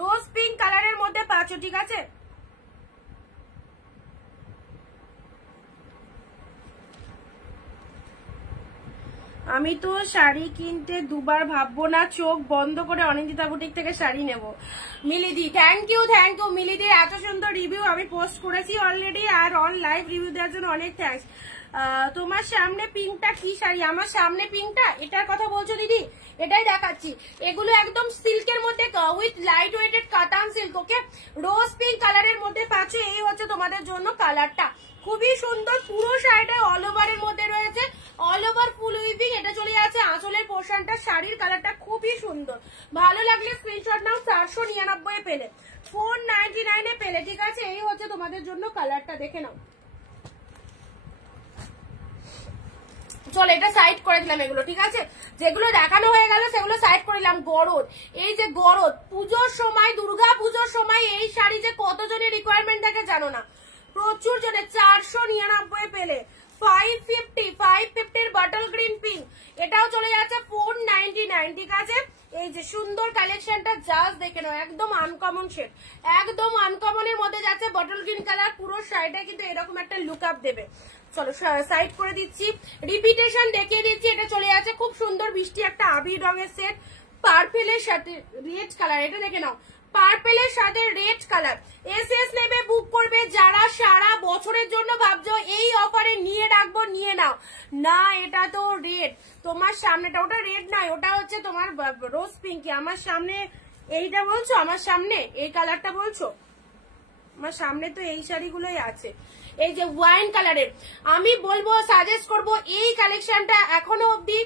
রোজ পিঙ্ক কালারের মধ্যে পাচ্ছ, ঠিক আছে? আমি তো শাড়ি কিনতে দুবার ভাববো না, চোখ বন্ধ করে অনিন্দিতা বুটিক থেকে শাড়ি নেব। মিলিদি থ্যাংক ইউ মিলিদির এত সুন্দর রিভিউ আমি পোস্ট করেছি অলরেডি, আর অন লাইভ রিভিউ দেওয়ার জন্য অনেক থ্যাঙ্কস। তোমার সামনে পিঙ্কটা কি শাড়ি? আমার সামনে পিঙ্কটা, এটার কথা বলছো দিদি? এটাই দেখাচ্ছি। এগুলো একদম সিল্কের মধ্যে উইথ লাইট ওয়েটেড কাতান সিল্ক, ওকে? রোজ পিঙ্ক কালারের মধ্যে পাচ্ছ, এই হচ্ছে তোমাদের জন্য কালারটা, খুবই সুন্দর। পুরো শাড়িটা অল ওভারের মধ্যে রয়েছে, অল ওভার ফুল উইভিং। এটা চলে যাচ্ছে আঁচলের পোর্শনটা, শাড়ির কালারটা খুবই সুন্দর। ভালো লাগলে স্ক্রিনশট নাও। 499 এ পেলে, 499 এ পেলে, ঠিক আছে? এই হচ্ছে তোমাদের জন্য কালারটা, দেখে নাও। চলো এটা সাইড করে দিলাম এগুলো, ঠিক আছে? যেগুলো দেখানো হয়ে গেল সেগুলো সাইড করে দিলাম। গরদ, এই যে গরদ, পুজোর সময়, দুর্গা পুজোর সময় এই শাড়ি যে কতজনের রিকোয়ারমেন্ট থাকে জানো না, প্রচুর জনের। 499 পেলে, 550 বটল গ্রিন পিঙ্ক, এটাও চলে যাচ্ছে 499, ঠিক আছে? এই যে সুন্দর কালেকশনটা জাস্ট দেখে নাও, একদম আনকমন শেড, একদম আনকমনের মধ্যে যাচ্ছে বটল গ্রিন কালার। পুরো শাড়িটা কিন্তু এরকম একটা লুক আপ দেবে। চলো সাইড করে দিচ্ছি, রিপিটেশন দেখিয়ে দিচ্ছি। এটা চলে যাচ্ছে খুব সুন্দর বৃষ্টি একটা আবির রঙের সেট, পার্পেলের সাথে রেড কালার, এটা দেখে নাও, পার্পেলের সাথে রেড কালার। এসএস নেবে, বুক করবে যারা সারা বছরের জন্য ভাবছো এই অফারে নিয়ে রাখবো, নিয়ে নাও। না এটা তো রেড, তোমার সামনেটা ওটা রেড নয়, ওটা হচ্ছে তোমার রোজ পিঙ্কি। আমার সামনে এইটা বলছো, আমার সামনে এই কালারটা বলছো? আমার সামনে তো এই শাড়িগুলোই আছে, এই যে ওয়াইন কালারের। আমি বলবো, সাজেস্ট করবো এই কালেকশনটা এখনো অব্দি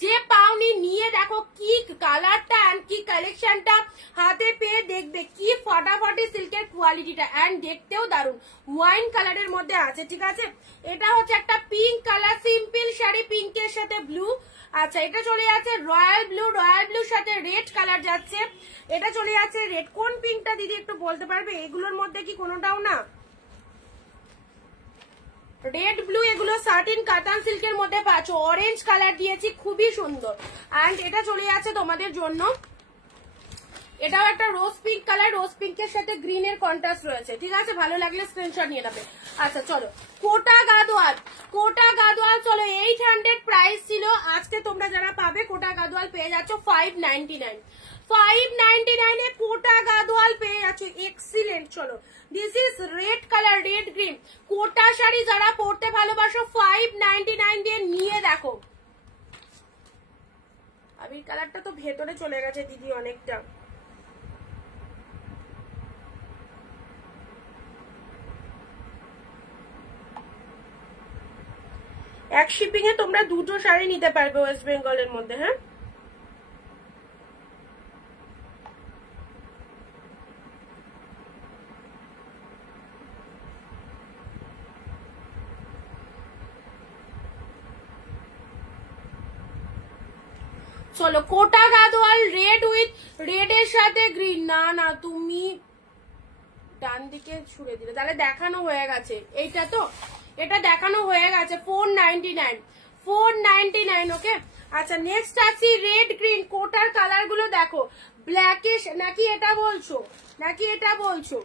যে পাওনি নিয়ে দেখো, কি কালারটা এন্ড কি কালেকশনটা, হাতে পেয়ে দেখবে কি ফাটাফাটি সিল্কের কোয়ালিটিটা, এন্ড দেখতেও দারুন। ওয়াইন কালারের মধ্যে আছে, ঠিক আছে? এটা হচ্ছে একটা পিঙ্ক কালার, সিম্পল শাড়ি, পিঙ্কের সাথে ব্লু। আচ্ছা এটা চলে যাচ্ছে রয়্যাল ব্লু, রয়্যাল ব্লুর সাথে রেড কালার যাচ্ছে। এটা চলে যাচ্ছে রেড। কোন পিঙ্কটা দিদি একটু বলতে পারবে? এগুলোর মধ্যে কি কোনোটাও না? রেড ব্লু, এগুলো সাটিন কাতান সিল্কের মধ্যে পাচ্ছ। অরেঞ্জ কালার দিয়েছি, খুবই সুন্দর। এন্ড এটা চলে যাচ্ছে তোমাদের জন্য, এটাও একটা রোজ পিঙ্ক কালার, রোজ পিঙ্কের সাথে গ্রিনের কন্ট্রাস্ট রয়েছে, ঠিক আছে? ভালো লাগলে স্ক্রিনশট নিয়ে নেবে। আচ্ছা চলো কোটা গাদোয়াল, কোটা গাদোয়াল চলো 800 প্রাইস ছিল, আজকে তোমরা যারা পাবে কোটা গাদোয়াল পেয়ে যাচ্ছ 599, 599 এ কোটা গাদোয়াল পেয়ে যাচ্ছ, এক্সিলেন্ট। চলো this is red colour, red green kota sari যারা পরতে ভালোবাসো 599 দিয়ে নিয়ে দেখো। আবির কালারটা তো ভেতরে চলে গেছে দিদি অনেকটা। এক শিপিং এ তোমরা দুটো শাড়ি নিতে পারবে ওয়েস্ট বেঙ্গলের মধ্যে, হ্যাঁ? চলো কোটা গাদোয়াল রেড উইথ রেড এর সাথে গ্রিন। না না তুমি ডান দিকে ছুড়ে দিলে, তাহলে দেখানো হয়ে গেছে এইটা, তো এটা দেখানো হয়ে গেছে 499 499। ওকে আচ্ছা নেক্সট আসছি রেড গ্রিন। কোটার কালার গুলো দেখো, ব্ল্যাকিশ নাকি এটা বলছো, নাকি এটা বলছো,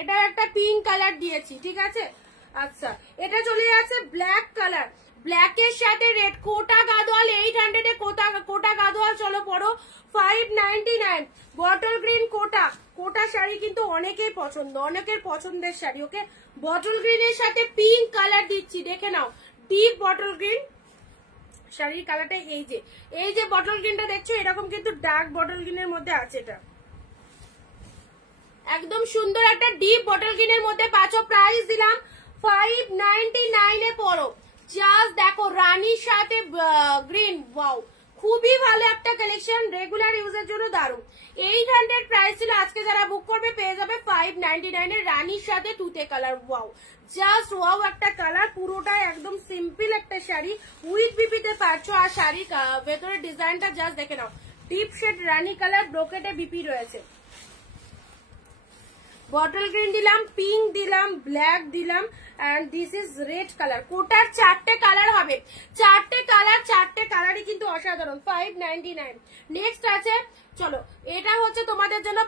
এটা একটা পিঙ্ক কালার দিয়েছি, ঠিক আছে। আচ্ছা এটা চলে যাচ্ছে ব্ল্যাক কালার, ব্ল্যাকের সাথে রেড। কোটা গাদোয়াল 800 এ কোটা গাদোয়াল চলো পড়ো 599। বটল গ্রিন কোটা, কোটা শাড়ি কিন্তু অনেকেই পছন্দ, অনেকের পছন্দের শাড়ি। ওকে বটল গ্রিনের সাথে পিঙ্ক কালার দিচ্ছি, দেখে নাও ডিপ বটল গ্রিন শাড়ির কালারটা। এই যে বটল গ্রিনটা দেখছো এরকম কিন্তু ডার্ক বটল গ্রিনের মধ্যে আছে, এটা একদম সুন্দর একটা ডিপ বটল গ্রিনের মধ্যে পাচ্ছ। প্রাইস দিলাম 599 এ পড়ো। জাস্ট দেখো রানীর সাথে গ্রিন, ওয়াও খুবই ভালো একটা কালেকশন, রেগুলার ইউজের জন্য দারুণ। 800 প্রাইস ছিল, আজকে যারা বুক করবে পেয়ে যাবে 599 এর রানীর সাথে তুতে কালার। ওয়াও জাস্ট ওয়াও একটা কালার, পুরোটাই একদম সিম্পল একটা শাড়ি উইথ বিপিতে পাচ্ছ। আর শাড়ির ভেতরের ডিজাইনটা জাস্ট দেখে নাও, ডিপ শেড রানী কালার, ব্রোকেটে বিপি রয়েছে। বটল গ্রিন দিলাম, পিঙ্ক দিলাম, ব্ল্যাক দিলাম, and this is red colour. কোটার 4টে কালার হবে, 4টে কালারই কিন্তু অসাধারণ। 599। নেক্সট আছে চলো, এটা হচ্ছে তোমাদের জন্য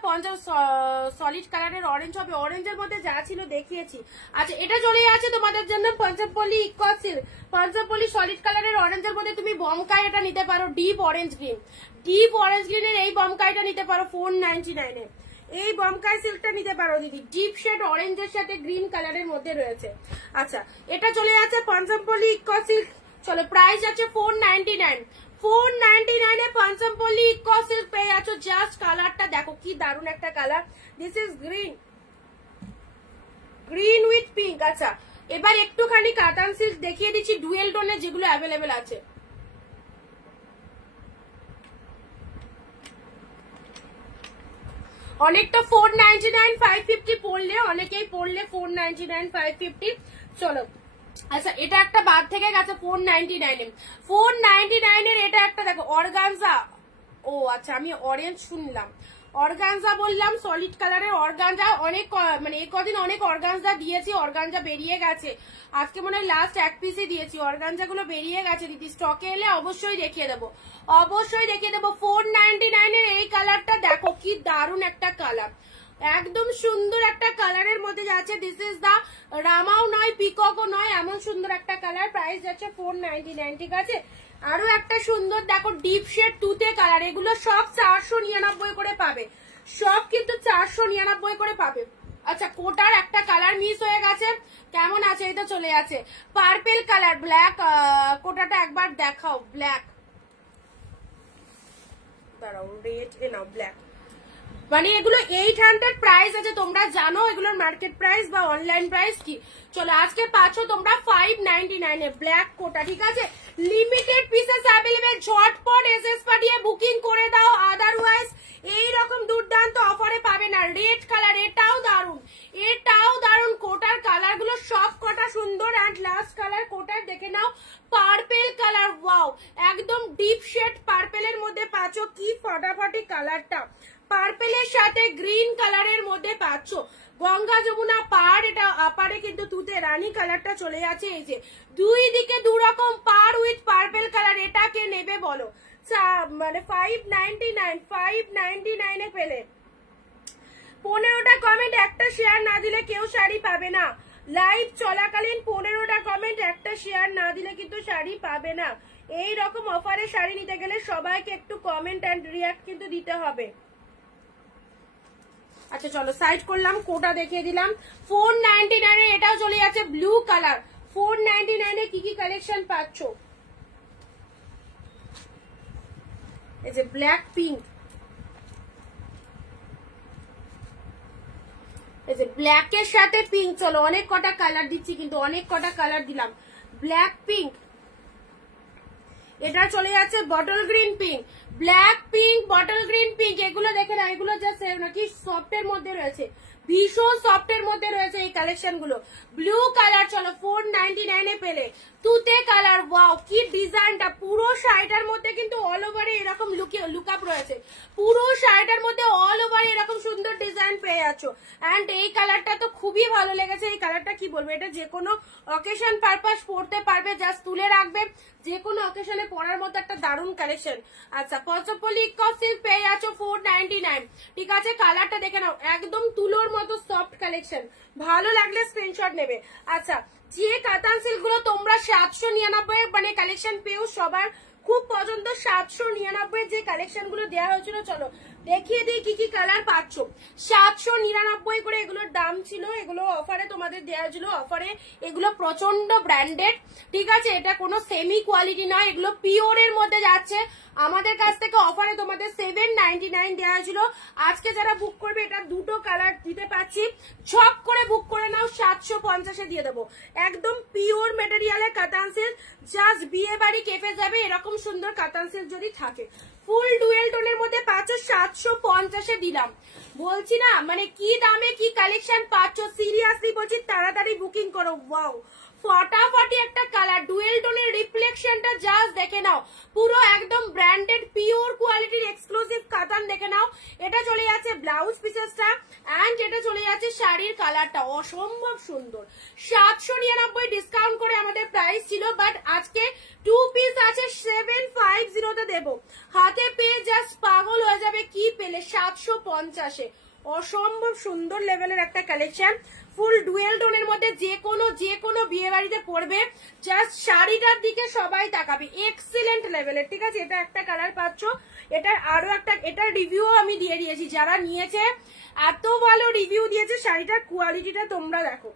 সলিড কালারের অরেঞ্জ হবে, অরেঞ্জের মধ্যে যা ছিল দেখিয়েছি। আচ্ছা এটা চলে আছে তোমাদের জন্য পঞ্চমপল্লী ইকোয়াস সিল্ক, পঞ্চমপল্লী সলিড কালারের অরেঞ্জের মধ্যে তুমি বমকাই এটা নিতে পারো, deep orange green, deep orange গ্রিনের এই বমকাইটা নিতে পারো 499 এ। এই বমকাই সিল্কটা নিতে পারো দিদি, ডিপ শেড অরেঞ্জের সাথে গ্রিন কালারের মধ্যে রয়েছে। আচ্ছা এটা চলে যাচ্ছে পঞ্চমপল্লী ইকোয়াস সিল্ক, চলো প্রাইস আছে 499। 499 এ পঞ্চমপল্লী ইকোয়াস সিল্ক পেয়ে যাচ্ছ। জাস্ট কালারটা দেখো কি দারুণ একটা colour, this is green, green with pink. আচ্ছা এবার একটুখানি কাতান সিল্ক দেখিয়ে দিচ্ছি ডুয়েল টোনে, যেগুলো অ্যাভেলেবেল আছে। অনেকটা 499 550 পড়লে, অনেকেই পড়লে 499 550। চলো আচ্ছা এটা একটা বাদ থেকে গেছে 499 এ। 499 এর এটা একটা দেখো অর্গানজা, ও আচ্ছা আমি অরেঞ্জ শুনলাম, অর্গানজা বললাম, সলিড কালারের অর্গানজা। অনেক মানে এই কদিন অনেক অর্গানজা দিয়েছি, অর্গানজা বেরিয়ে গেছে, আজকে মনে হয় লাস্ট এক পিসে দিয়েছি, অর্গানজা গুলো বেরিয়ে গেছে দিদি, স্টকে এলে অবশ্যই দেখিয়ে দেবো, অবশ্যই দেখিয়ে দেবো। 499 এর এই কালারটা দেখো কি দারুণ একটা কালার, একদম সুন্দর একটা কালারের মধ্যে যাচ্ছে। দিস ইজ দা রামাও নয় পিককও নয়, এমন সুন্দর একটা কালার। প্রাইস যাচ্ছে 499, ঠিক আছে। আরো একটা সুন্দর দেখো ডিপ শেড তুতে কালার, এগুলো সব 499 করে পাবে, সব কিন্তু 499 করে পাবে। আচ্ছা কোটার একটা কালার মিস হয়ে গেছে, কেমন আছে এটা চলে আছে পার্পেল কালার, ব্ল্যাক। কোটাটা একবার দেখাও, ব্ল্যাক, দাঁড়াও রেড এ নাও ব্ল্যাক। মানে এগুলো 800 প্রাইস আছে, তোমরা জানো এগুলোর মার্কেট প্রাইস বা অনলাইন প্রাইস কি। চলো আজকে পাচ্ছ তোমরা 599 এ ব্ল্যাক কোটা, ঠিক আছে। লিমিটেড পিসেস অ্যাভেলেবেল, ঝটপট এসএস পাঠিয়ে বুকিং করে দাও, আদারওয়াইজ এইরকম দুর্দান্ত অফারে পাবে না। রেড কালার, এটাও দারুন, এটাও দারুন, কোটার কালার গুলো সব কটা সুন্দর। এন্ড লাস্ট কালার কোটার দেখে নাও, পার্পেল কালার, ওয়াও একদম ডিপ শেড পার্পেলের মধ্যে পাচ্ছ, কি ফটাফটি কালারটা, পার্পেলের সাথে গ্রিন কালারের মধ্যে পাচ্ছ। গঙ্গা যমুনা পাড়, এটা আপারে কিন্তু তুতে রানী কালারটা চলে যাচ্ছে। এই যে দুই দিকে দু রকম পাড় উইথ পার্পেল কালার, এটাকে নেবে বলো, মানে 599 এ পেলে। 15টা কমেন্ট, একটা শেয়ার না দিলে কেউ শাড়ি পাবে না। লাইভ চলাকালীন 15টা কমেন্ট, একটা শেয়ার না দিলে কিন্তু শাড়ি পাবে না। এই রকম অফারে শাড়ি নিতে গেলে সবাইকে একটু কমেন্ট এন্ড রিয়াক্ট কিন্তু দিতে হবে। আচ্ছা চলো সাইড করলাম, কোটা দেখিয়ে দিলাম। 499 এ এটাও চলে যাচ্ছে ব্লু কালার। 499 এ কি কি কালেকশন পাচ্ছ, এই যে ব্ল্যাক পিঙ্ক, এই যে ব্ল্যাকের সাথে পিঙ্ক। চলো অনেক কটা কালার দিচ্ছি, কিন্তু অনেক কটা কালার দিলাম। ব্ল্যাক পিঙ্ক, এটা চলে যাচ্ছে bottle green pink, black pink, bottle green pink. এগুলো দেখে না, এগুলো জাস্ট নাকি সফটের মধ্যে রয়েছে, ভীষণ সফটের মধ্যে রয়েছে এই কালেকশন গুলো। ব্লু কালার চলো 499 এ পেলে, তুতে কালার, ওয়াও কি ডিজাইনটা, পুরো শাড়িটার মধ্যে কিন্তু অল ওভারে এরকম লুকআপ রয়েছে, পুরো শাড়িটার মধ্যে অল ওভার এরকম সুন্দর ডিজাইন পেয়ে যাচ্ছ। এন্ড এই কালারটা তো খুবই ভালো লেগেছে, এই কালারটা কি বলবো, এটা যে কোনো অকেশন পারপাস পরতে পারবে, জাস্ট তুলে রাখবে, যে কোনো অকেশনে পরার মতো একটা দারুণ কালেকশন। আচ্ছা পঞ্চপল্লী কফ সিল্ক পেয়ে যাচ্ছ 499, ঠিক আছে। কালারটা দেখে নাও, একদম তুলোর মতো সফট কালেকশন, ভালো লাগলে স্ক্রিনশট নেবে। আচ্ছা যে কাতান সিল্ক গুলো তোমরা 799 মানে কালেকশন পেও, সবার খুব পছন্দ 799 যে কালেকশন গুলো দেওয়া হয়েছিল, চলো দেখিয়ে দিই কি কি কালার পাচ্ছ। 799 করে এগুলোর দাম ছিল, এগুলো অফারে তোমাদের দেওয়া ছিল, অফারে এগুলো প্রচন্ড ব্র্যান্ডেড, ঠিক আছে। এটা কোনো সেমি কোয়ালিটি নয়, এগুলো পিওরের মধ্যে যাচ্ছে। আমাদের কাছ থেকে অফারে তোমাদের 799 দেওয়া হয়েছিল। আজকে যারা বুক করবে এটা দুটো কালার দিতে পারছি, ঝপ করে বুক করে নাও, 750-এ দিয়ে দেবো। একদম পিওর মেটেরিয়ালের কাতান সিল্ক, জাস্ট বিয়ে বাড়ি কেঁপে যাবে এরকম সুন্দর কাতান সিল্ক যদি থাকে। ফুল ডুয়েল টোনের মধ্যে পাচ্ছ 750-এ দিলাম, বলছি না মানে কি দামে কি কালেকশন পাচ্ছ, সিরিয়াসলি বলছি তাড়াতাড়ি বুকিং করো। ওয়াও ফটাফটি একটা কালার, ডুয়েল টোনের রিফ্লেকশনটা জাস্ট দেখে নাও, পুরো একদম ব্র্যান্ডেড পিওর কোয়ালিটির এক্সক্লুসিভ কাতান দেখে নাও। এটা চলে যাচ্ছে ব্লাউজ পিসেসটা, এন্ড এটা চলে যাচ্ছে শাড়ির কালারটা, অসম্ভব সুন্দর। 799 ডিসকাউন্ট করে আমাদের প্রাইস ছিল, বাট আজকে 2 পিস আছে 750-তে দেবো। হাতে পেয়ে জাস্ট পাগল হয়ে যাবে, কি পেলে 750-এ, অসম্ভব সুন্দর লেভেলের একটা কালেকশন। ফুল ডুয়েল টোনের মধ্যে যে কোনো বিয়ে বাড়িতে পরবে, জাস্ট শাড়িটার দিকে সবাই তাকাবে, এক্সিলেন্ট লেভেলের, ঠিক আছে। এটা একটা কালার পাচ্ছ, এটার আরো একটা, এটার রিভিউ আমি দিয়ে দিয়েছি, যারা নিয়েছে এত ভালো রিভিউ দিয়েছে, শাড়িটার কোয়ালিটিটা তোমরা দেখো।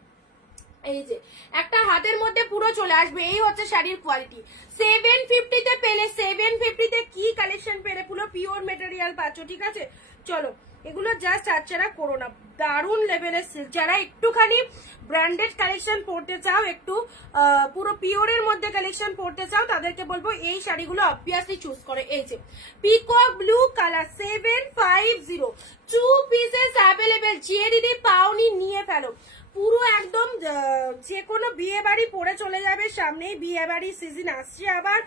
এই যে একটা হাতের মধ্যে পুরো চলে আসবে, এই হচ্ছে শাড়ির কোয়ালিটি। 750-তে পেলে, 750-তে কি কালেকশন পেলে, পুরো পিওর মেটেরিয়াল পাচ্ছ, ঠিক আছে। চলো এগুলো জাস্ট আচ্ছাড়া করো না, দারুণ লেভেলের সিল্ক। যারা একটুখানি ব্র্যান্ডেড কালেকশন পড়তে চাও, একটু পুরো পিওরের মধ্যে কালেকশন পড়তে চাও, তাদেরকে বলবো এই শাড়িগুলো অবভিয়াসলি চুজ করে। এই যে peacock blue colour 750, 2 pieces available, যে দিদি পাওনি নিয়ে ফেলো। পুরো একদম যে কোনো বিয়ে বাড়ি পরে চলে যাবে, সামনেই বিয়ে বাড়ি সিজন আসছে আবার।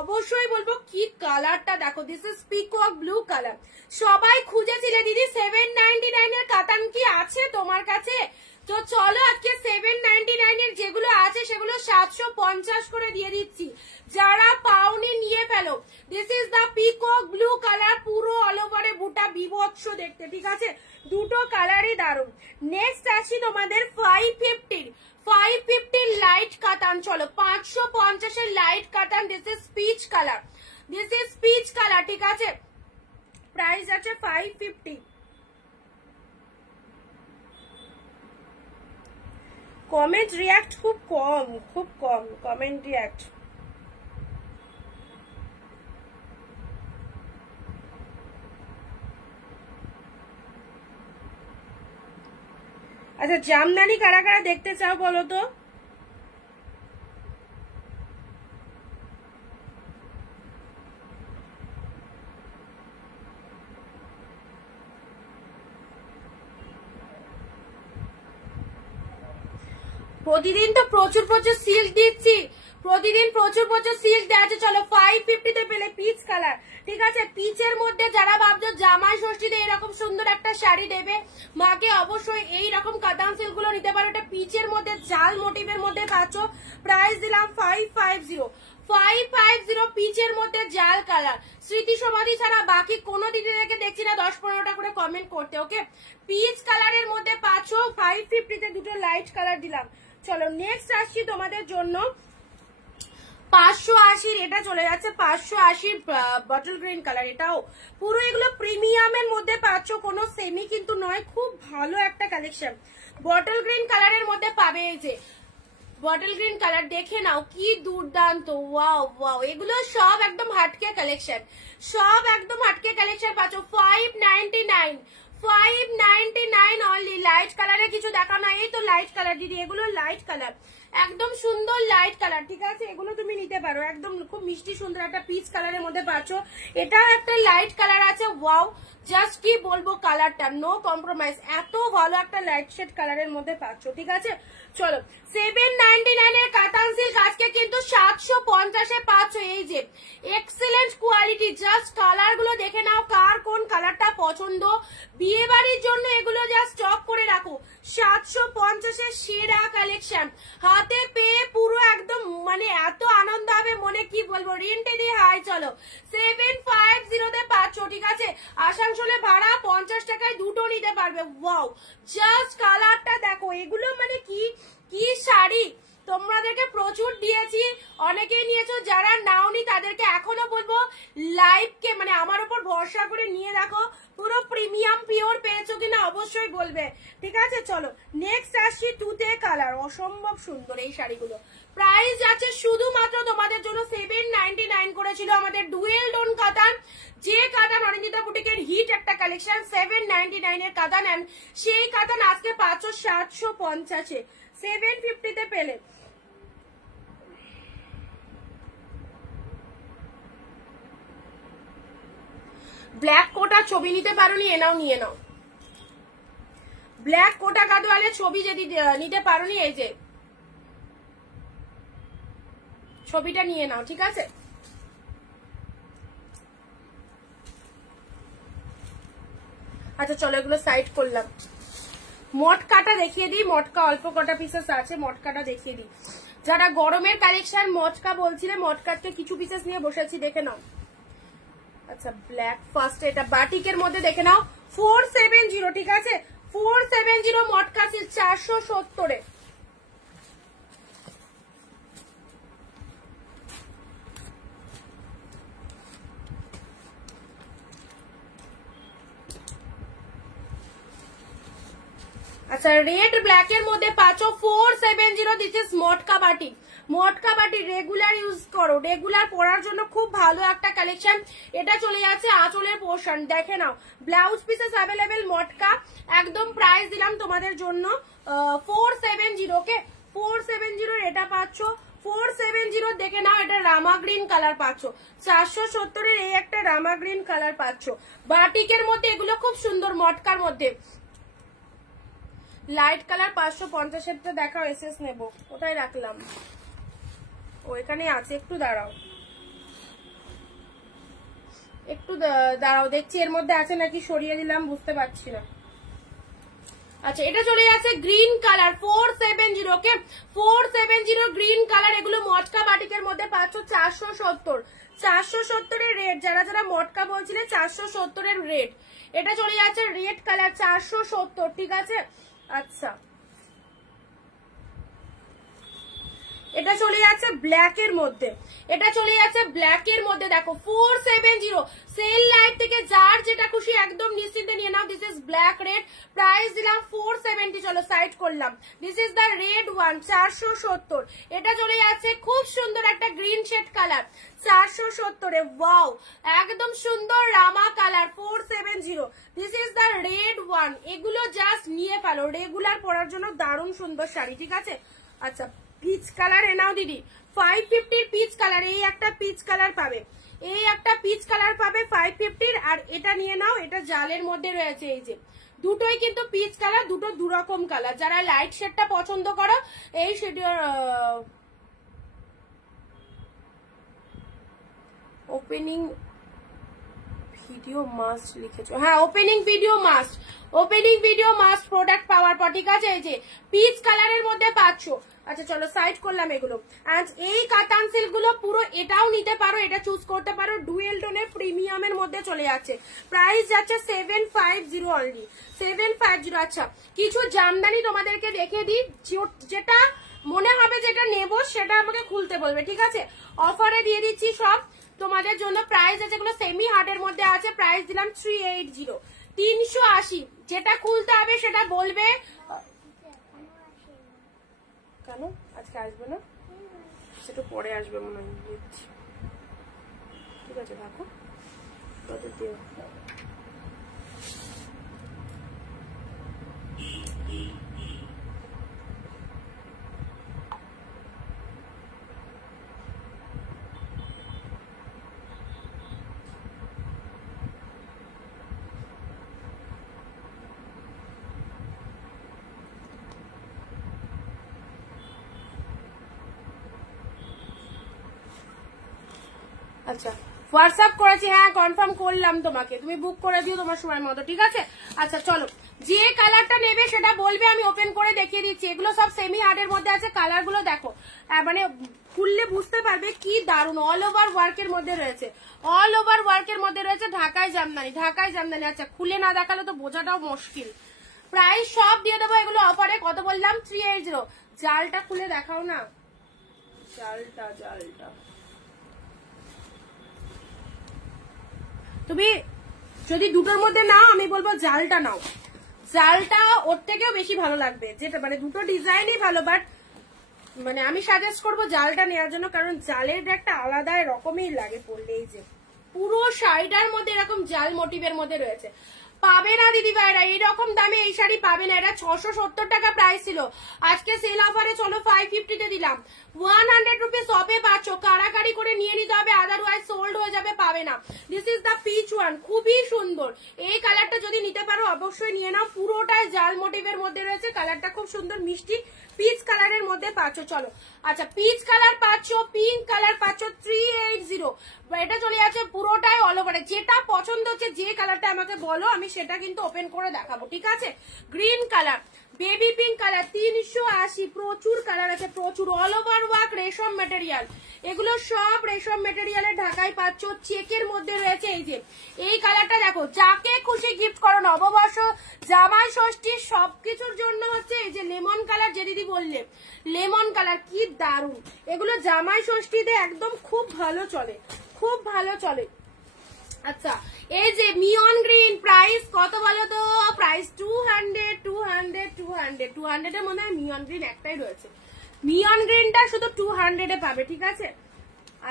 অবশ্যই বলবো কি কালারটা দেখো, this is peacock blue colour, সবাই খুঁজেছিলে দিদি 799-এর কাতান কি আছে তোমার কাছে, তো চলো আজকে 799-এর যেগুলো আছে সেগুলো 750 করে দিয়ে দিচ্ছি, যারা পাওনি নিয়ে ফেলো। This is the peacock blue colour, পুরো অল ওভারে বুটা বিভৎস দেখতে, ঠিক আছে। দুটো কালারই দারুণ। নেক্সট আসি তোমাদের 550 লাইট কাতান, চলো 550-এর লাইট কাতান, this is peach colour, this is peach colour, ঠিক আছে। প্রাইস আছে 550। কমেন্ট রিয়াক্ট খুব কম কমেন্ট রিয়াক্ট। আচ্ছা জামদানি কারা কারা দেখতে চাও বলো তো। প্রতিদিন তো প্রচুর সিল্ক দিচ্ছি, প্রতিদিন প্রচুর সিল্ক দেওয়া আছে। চলো 550-তে পেলে পিচ কালার, ঠিক আছে। পিচের মধ্যে যারা ভাবছো জামাই ষষ্ঠীতে এরকম সুন্দর একটা শাড়ি দেবে মাকে, অবশ্যই এই রকম কাতান সিল্ক গুলো নিতে পারো। এটা পিচের মধ্যে জাল মোটিভের মধ্যে পাচ্ছ, প্রাইস দিলাম 550 পিচের মধ্যে জাল কালার। স্মৃতি সমাধি ছাড়া বাকি কোনো দিদিদেরকে দেখছি না 10-15টা করে কমেন্ট করতে, ওকে। পিচ কালারের মধ্যে পাচ্ছ 550-তে দুটো লাইট কালার দিলাম। চলো নেক্সট আসছি তোমাদের জন্য 580, এটা চলে যাচ্ছে 580 বটল গ্রিন কালার, এটাও পুরো এগুলো প্রিমিয়ামের মধ্যে পাচ্ছ, কোনো সেমি কিন্তু নয়, খুব ভালো একটা কালেকশন। বটল গ্রিন কালারের মধ্যে পাবে, এই যে বটল গ্রিন কালার দেখে নাও কি দুর্দান্ত, ওয়াও ওয়াও, এগুলো সব একদম হাটকে কালেকশন, সব একদম হাটকে কালেকশন পাচ্ছ। 599 অনলি। লাইট কালারে কিছু দেখা না, এই তো লাইট কালার দিদি, এগুলো লাইট কালার, একদম সুন্দর লাইট কালার, ঠিক আছে। এগুলো তুমি নিতে পারো, একদম খুব মিষ্টি সুন্দর একটা পিচ কালারের মধ্যে পাচ্ছ। এটা একটা লাইট কালার আছে, ওয়াও, জাস্ট কি বলবো কালারটা, নো কম্প্রোমাইজ, এত ভালো একটা লাইট শেড কালারের মধ্যে পাচ্ছ, ঠিক আছে। চলো 799-এর কাতান সিল্ক আজকে কিন্তু 50-এ 500। এই যে এক্সেলেন্ট কোয়ালিটি, জাস্ট কালার গুলো দেখে নাও কার কোন কালারটা পছন্দ। বিয়ে বাড়ির জন্য এগুলো জাস্ট স্টক করে রাখো। 750-এর সেরা কালেকশন হাতে পেয়ে পুরো একদম মানে এত আনন্দ হবে মনে, কি বলবো। রিন্টে দিয়ে হাই চলো। 750-তে 500, ঠিক আছে। আসানসোলে ভাড়া 50 টাকায় দুটো নিতে পারবে। ওয়াও, জাস্ট কালারটা দেখো। এগুলো মানে কি কি শাড়ি তোমাদেরকে প্রচুর দিয়েছি, অনেকেই নিয়েছো, যারা নাওনি তাদেরকে এখনো বলবো লাইভকে মানে আমার উপর ভরসা করে নিয়ে দেখো পুরো প্রিমিয়াম পিওর পেয়েছো কিনা অবশ্যই বলবে, ঠিক আছে। চলো নেক্সট আসছি তুতে কালার, অসম্ভব সুন্দর এই শাড়িগুলো। প্রাইস আছে শুধুমাত্র তোমাদের জন্য 799 করেছিল আমাদের ডুয়েল টোন কাতান, যে কাতান অনিন্দিতা বুটিকের হিট একটা কালেকশন। 799 এর কাতান, এন্ড সেই কাতান আজকে 750-এ 750-তে পেলে। ব্ল্যাক কোটা ছবি নিতে পারোনি, এনাও নিয়ে নাও। ব্ল্যাক কোটা গাদোয়ালে ছবি যদি নিতে পারোনি, এই যে ছবিটা নিয়ে নাও, ঠিক আছে। আচ্ছা চলো এগুলো সাইড করলাম। মটকাটা দেখিয়ে দিই, মটকা অল্প কটা পিসেস আছে, মটকাটা দেখিয়ে দিই। যারা গরমের কালেকশন মটকা বলছিলে, মটকাতে কিছু পিসেস নিয়ে বসেছি, দেখে নাও। আচ্ছা ব্ল্যাক ফার্স্ট, এটা বাটিকের মধ্যে দেখে নাও 470, ঠিক আছে। 470 মটকা সিল্ক 470-এ। আচ্ছা রেড ব্ল্যাক এর মধ্যে পাচ্ছ 470। দিস ইজ মটকা বাটি। মটকা বাটি রেগুলার ইউজ করো, রেগুলার পরার জন্য খুব ভালো একটা কালেকশন। এটা চলে যাচ্ছে আঁচলের পোর্শন, দেখে নাও। ব্লাউজ পিসেস অ্যাভেলেবেল মটকা, একদম প্রাইস দিলাম তোমাদের জন্য 470, ওকে। 470 এটা পাচ্ছ। 470 দেখে নাও, এটা রামা গ্রিন কালার পাচ্ছ। 470-এর এই একটা রামা গ্রিন কালার পাচ্ছ। বাটিকের মধ্যে এগুলো খুব সুন্দর, মটকার মধ্যে। লাইট কালার 550-এরটা দেখাও, এসএস নেব, কোথায় রাখলাম? ও এখানে আছে, একটু দাঁড়াও, একটু দাঁড়াও, দেখছি এর মধ্যে আছে নাকি, সরিয়ে দিলাম বুঝতে পারছি না। আচ্ছা এটা চলে যাচ্ছে গ্রিন কালার 470, ওকে। 470 গ্রিন কালার, এগুলো মটকা বাটিকের মধ্যে পাচ্ছ 470। 470-এর রেড, যারা যারা মটকা বলছিলে 470-এর রেড। এটা চলে যাচ্ছে রেড কালার 470, ঠিক আছে। আচ্ছা এটা চলে যাচ্ছে ব্ল্যাক এর মধ্যে, এটা চলে যাচ্ছে ব্ল্যাক এর মধ্যে, দেখো 470। সেল লাইভ থেকে যার যেটা খুশি একদম নিশ্চিন্তে নিয়ে নাও। This is black red, price দিলাম 470। চলো সাইড করলাম। This is the red one 470। এটা চলে যাচ্ছে খুব সুন্দর একটা গ্রিন শেড কালার 470-এ। ওয়াও, একদম সুন্দর Rama colour 470। This is the red one. এগুলো জাস্ট নিয়ে ফেলো, রেগুলার পরার জন্য দারুণ সুন্দর শাড়ি, ঠিক আছে। আচ্ছা পিচ কালার এনাও দিদি, 550-র পিচ কালার, এই একটা পিচ কালার পাবে, এই একটা পিচ কালার পাবে 550-র। আর এটা নিয়ে নাও, এটা জালের মধ্যে রয়েছে, এই যে দুটোই কিন্তু পিচ কালার, দুটো দুরকম কালার। যারা লাইট শেডটা পছন্দ করো, এই শেড ওপেনিং ভিডিও মাস্ট লিখেছো, হ্যাঁ opening video must, opening video must product পাওয়ার পর, ঠিক আছে। এই যে পিচ কালারের মধ্যে পাচ্ছ। আচ্ছা চলো সাইড করলাম এগুলো। এন্ড এই কাতান সিল্ক গুলো পুরো এটাও নিতে পারো, এটা চুজ করতে পারো। ডুয়েল টোনের প্রিমিয়ামের মধ্যে চলে যাচ্ছে, প্রাইস যাচ্ছে 750 অনলি, 750। আচ্ছা কিছু জামদানি তোমাদেরকে দেখে দিই, যেটা মনে হবে যেটা নেবো সেটা আমাকে খুলতে বলবে, ঠিক আছে। অফারে দিয়ে দিচ্ছি সব তোমাদের জন্য। প্রাইস আছে এগুলো সেমি হার্টের মধ্যে আছে, প্রাইস দিলাম 380, 380। যেটা খুলতে হবে সেটা বলবে। কেন আজকে আসবে না? সেটা পরে আসবে মনে হয়, ঠিক আছে দেখো কত দিও। আচ্ছা হোয়াটসঅ্যাপ করেছি, হ্যাঁ কনফার্ম করলাম তোমাকে, তুমি বুক করে দিও তোমার সময় মতো, ঠিক আছে। আচ্ছা চলো, যে কালারটা নেবে সেটা বলবে, আমি ওপেন করে দেখিয়ে দিচ্ছি। এগুলো সব সেমি হার্ডের মধ্যে আছে, কালার গুলো দেখো মানে খুললে বুঝতে পারবে কি দারুন, অল ওভার ওয়ার্কের মধ্যে রয়েছে, অল ওভার ওয়ার্কের মধ্যে রয়েছে, ঢাকায় জামদানি, ঢাকায় জামদানি। আচ্ছা খুলে না দেখালে তো বোঝাটাও মুশকিল, প্রাইস সব দিয়ে দেবো এগুলো অফারে। কত বললাম? 380। জালটা খুলে দেখাও না, জালটা জালটা তুমি যদি দুটোর মধ্যে নাও আমি বলবো জালটা নাও, জালটা ওর থেকেও বেশি ভালো লাগবে, যেটা মানে দুটো ডিজাইনই ভালো, বাট মানে আমি সাজেস্ট করবো জালটা নেওয়ার জন্য, কারণ জালের একটা আলাদা রকমই লাগে পড়লে। এই যে পুরো শাড়িটার মধ্যে এরকম জাল মোটিভের মধ্যে রয়েছে, পাবে না দিদি ভাইরা এইরকম দামে এই শাড়ি পাবে না। এটা 670 টাকা প্রাইস ছিল, আজকে সেল অফারে চলো 550 তে দিলাম। 100 রুপিস অফে পাচ্ছ, কারাকারি করে নিয়ে নিতে হবে, আদারওয়াইজ সোল্ড হয়ে যাবে, পাবে না। This is the peach one, খুবই সুন্দর। এই কালারটা যদি নিতে পারো অবশ্যই নিয়ে নাও, পুরোটাই জাল মোটিভের মধ্যে রয়েছে, কালারটা খুব সুন্দর মিষ্টি পিচ কালারের মধ্যে পাচ্ছ। চলো আচ্ছা পিচ কালার পাচ্ছ, পিঙ্ক কালার পাচ্ছ 380, এটা চলে যাচ্ছে পুরোটাই অল ওভারে। যেটা পছন্দ হচ্ছে যে কালারটা আমাকে বলো, আমি সেটা কিন্তু ওপেন করে দেখাবো, ঠিক আছে। Green colour, baby pink colour 380, প্রচুর কালার আছে, প্রচুর অল ওভার ওয়ার্ক রেশম মেটেরিয়াল, এগুলো সব রেশম মেটেরিয়ালের ঢাকায় পাচ্ছ, চেকের মধ্যে রয়েছে। এই যে এই কালারটা দেখো, যাকে খুশি গিফট করো, নববর্ষ, জামাই ষষ্ঠী, সবকিছুর জন্য হচ্ছে এই যে লেমন কালার, যে দিদি বললে লেমন কালার কি দারুন, এগুলো জামাই ষষ্ঠীতে একদম খুব ভালো চলে, খুব ভালো চলে। আচ্ছা এই যে মিয়ন গ্রিন, প্রাইস কত বলো তো? প্রাইস 200 200 200 200 এর মধ্যে মিয়ন গ্রিন একটাই রয়েছে, মিয়ন গ্রিনটা শুধু 200 এ পাবে, ঠিক আছে।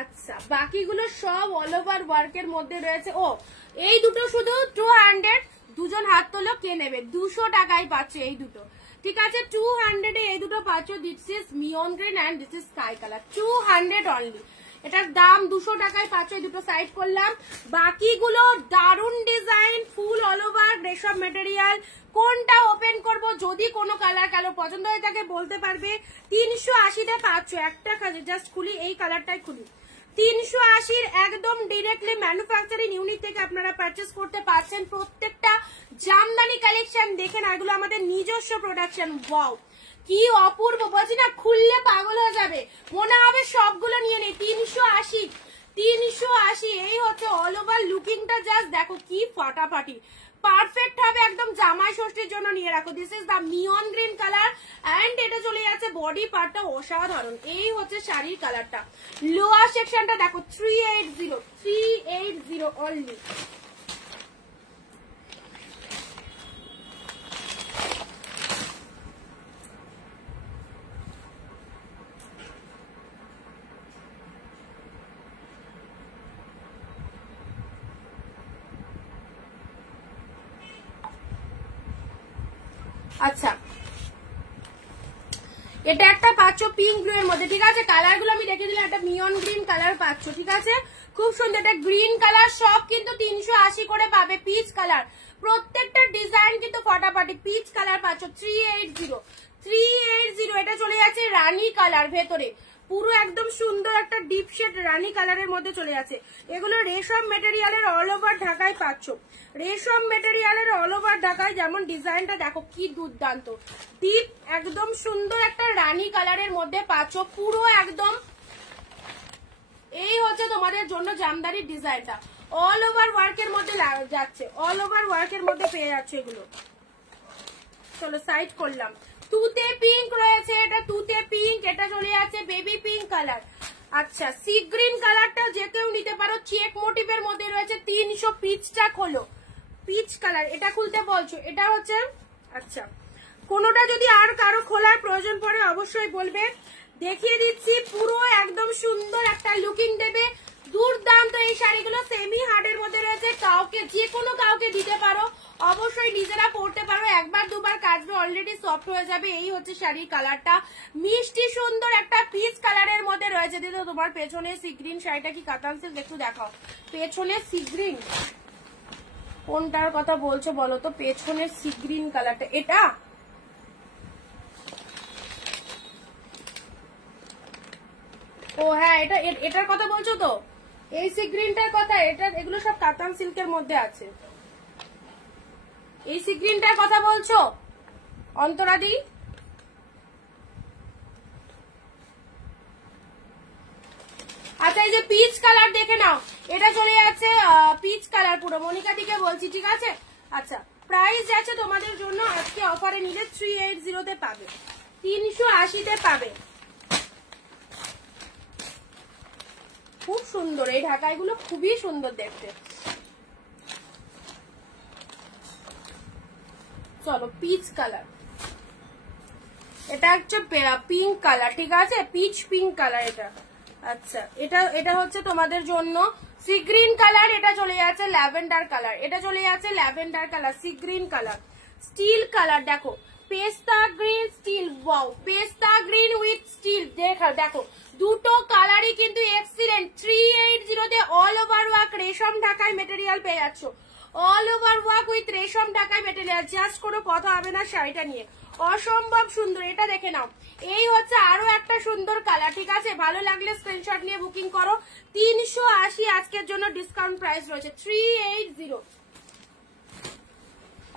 আচ্ছা বাকিগুলো সব অল ওভার ওয়ার্কের মধ্যে রয়েছে। ও এই দুটো শুধু 200, দুজন হাত তোলো কে নেবে, 200 টাকায় পাচ্ছ এই দুটো, ঠিক আছে। 200 এ এই দুটো পাচ্ছ, this is মিয়ন green and this is sky colour, 200 only, এটার দাম 200 টাকায় পাচ্ছ। এই দুটো সাইড করলাম, বাকিগুলো দারুন ডিজাইন, ফুল অল ওভার রেশম মেটেরিয়াল। কোনটা ওপেন করব, যদি কোনো কালার পছন্দ হয়ে থাকে বলতে পারবে। 380 পাচ্ছ, একটা জাস্ট খুলি, এই কালারটাই খুলি, 380 একদম ডিরেক্টলি ম্যানুফ্যাকচারিং ইউনিট থেকে আপনারা পারচেস করতে পারছেন। প্রত্যেকটা জামদানি কালেকশন দেখেন, এগুলো আমাদের নিজস্ব প্রোডাকশন। ওয়াও কি অপূর্ব, বলছি না খুললে পাগল হয়ে যাবে, মনে হবে সবগুলো নিয়ে নেই। 380 380, এই হচ্ছে অল ওভার লুকিংটা, জাস্ট দেখো কি ফাটাফাটি, পারফেক্ট হবে একদম জামাই ষষ্ঠীর জন্য নিয়ে রাখো। দিস ইজ দা মিয়ন গ্রিন কালার এন্ড এটা চলে যাচ্ছে বডি পার্টটা অসাধারণ। এই হচ্ছে শাড়ির কালারটা, লোয়ার সেকশনটা দেখো 380 অনলি। আচ্ছা এটা একটা পাচ্ছ পিঙ্ক ব্লু এর মধ্যে, ঠিক আছে। কালার গুলো আমি দেখে দিলাম, একটা মিয়ন গ্রিন কালার পাচ্ছ, ঠিক আছে, খুব সুন্দর। এটা গ্রিন কালার, সব কিন্তু 380 করে পাবে। পিচ কালার, প্রত্যেকটা ডিজাইন কিন্তু ফটাফটি। পিচ কালার পাচ্ছ 380, এটা চলে যাচ্ছে রানী কালার ভেতরে, পুরো একদম সুন্দর একটা ডিপ শেড রানী কালারের মধ্যে চলে যাচ্ছে। এগুলো রেশম মেটেরিয়ালের অল ওভার ঢাকায় পাচ্ছ, রেশম মেটেরিয়ালের অল ওভার ঢাকায়। যেমন ডিজাইনটা দেখো কি দুর্দান্ত, ডিপ একদম সুন্দর একটা রানী কালারের মধ্যে পাচ্ছ, পুরো একদম। এই হচ্ছে তোমাদের জন্য জামদানির ডিজাইনটা, অল ওভার ওয়ার্কের মধ্যে যাচ্ছে, অল ওভার ওয়ার্কের মধ্যে পেয়ে যাচ্ছে এগুলো। চলো সাইড করলাম, তুতে পিঙ্ক রয়েছে, এটা তুতে পিঙ্ক, এটা চলে যাচ্ছে বেবি পিঙ্ক কালার। আচ্ছা সি গ্রিন কালারটা যে কেউ নিতে পারো, চেক মোটিভের মধ্যে রয়েছে, 300। পিচটা খোলো, পিচ কালার, এটা খুলতে বলছো, এটা হচ্ছে। আচ্ছা কোনোটা যদি আর কারো খোলার প্রয়োজন পড়ে অবশ্যই বলবে, দেখিয়ে দিচ্ছি। পুরো একদম সুন্দর একটা লুকিং দেবে, দুর্দান্ত। এই শাড়িগুলো সেমি হার্ডের মধ্যে রয়েছে, কাউকে যে কোনো কাউকে দিতে পারো, অবশ্যই নিজেরা পরতে পারো, একবার দুবার কাচবে অলরেডি সফট হয়ে যাবে। এই হচ্ছে শাড়ির কালারটা, মিষ্টি সুন্দর একটা পিচ কালারের মধ্যে রয়েছে। দিদি তোমার পেছনে সি গ্রিন শাড়িটা কি কাতান সিল্ক, একটু দেখাও পেছনে সি গ্রিন, কোনটার কথা বলছো বলো তো? পেছনের সি গ্রিন কালারটা, এটা ও হ্যাঁ, এটার কথা বলছো তো? এই সি গ্রিনটার কথা, এটা এগুলো সব কাতান সিল্কের মধ্যে আছে। এই সি গ্রিনটার কথা বলছো অন্তরাদি? আচ্ছা এই যে পিচ কালার দেখে নাও, এটা চলে যাচ্ছে পিচ কালার পুরো, মনিকা দিকে বলছি, ঠিক আছে? আচ্ছা প্রাইস যাচ্ছে তোমাদের জন্য আজকে অফারে নিলে 380 তে পাবে, 380 তে পাবে। খুব সুন্দর এই ঢাকাইগুলো, খুবই সুন্দর দেখতে। চলো পিচ কালার, এটা হচ্ছে পিঙ্ক কালার, ঠিক আছে? পিচ পিঙ্ক কালার এটা। আচ্ছা এটা হচ্ছে তোমাদের জন্য সি গ্রিন কালার, এটা চলে যাচ্ছে ল্যাভেন্ডার কালার, এটা চলে যাচ্ছে lavender colour, sea green colour, steel colour, দেখো পেস্তা গ্রিন স্টিল, ওয়াও পেস্তা গ্রিন উইথ স্টিল, দেখো দুটো কালারই কিন্তু এক্সিলেন্ট। 380 তে অল ওভার ওয়ার্ক রেশম ঢাকায় মেটেরিয়াল পেয়ে যাচ্ছ, অল ওভার ওয়ার্ক উইথ রেশম ঢাকায় মেটেরিয়াল, জাস্ট কোনো কথা হবে না শাড়িটা নিয়ে, অসম্ভব সুন্দর। এটা দেখে নাও, এই হচ্ছে আরো একটা সুন্দর কালার, ঠিক আছে? ভালো লাগলে স্ক্রিনশট নিয়ে বুকিং করো। 380 আজকের জন্য ডিসকাউন্ট প্রাইস রয়েছে 380।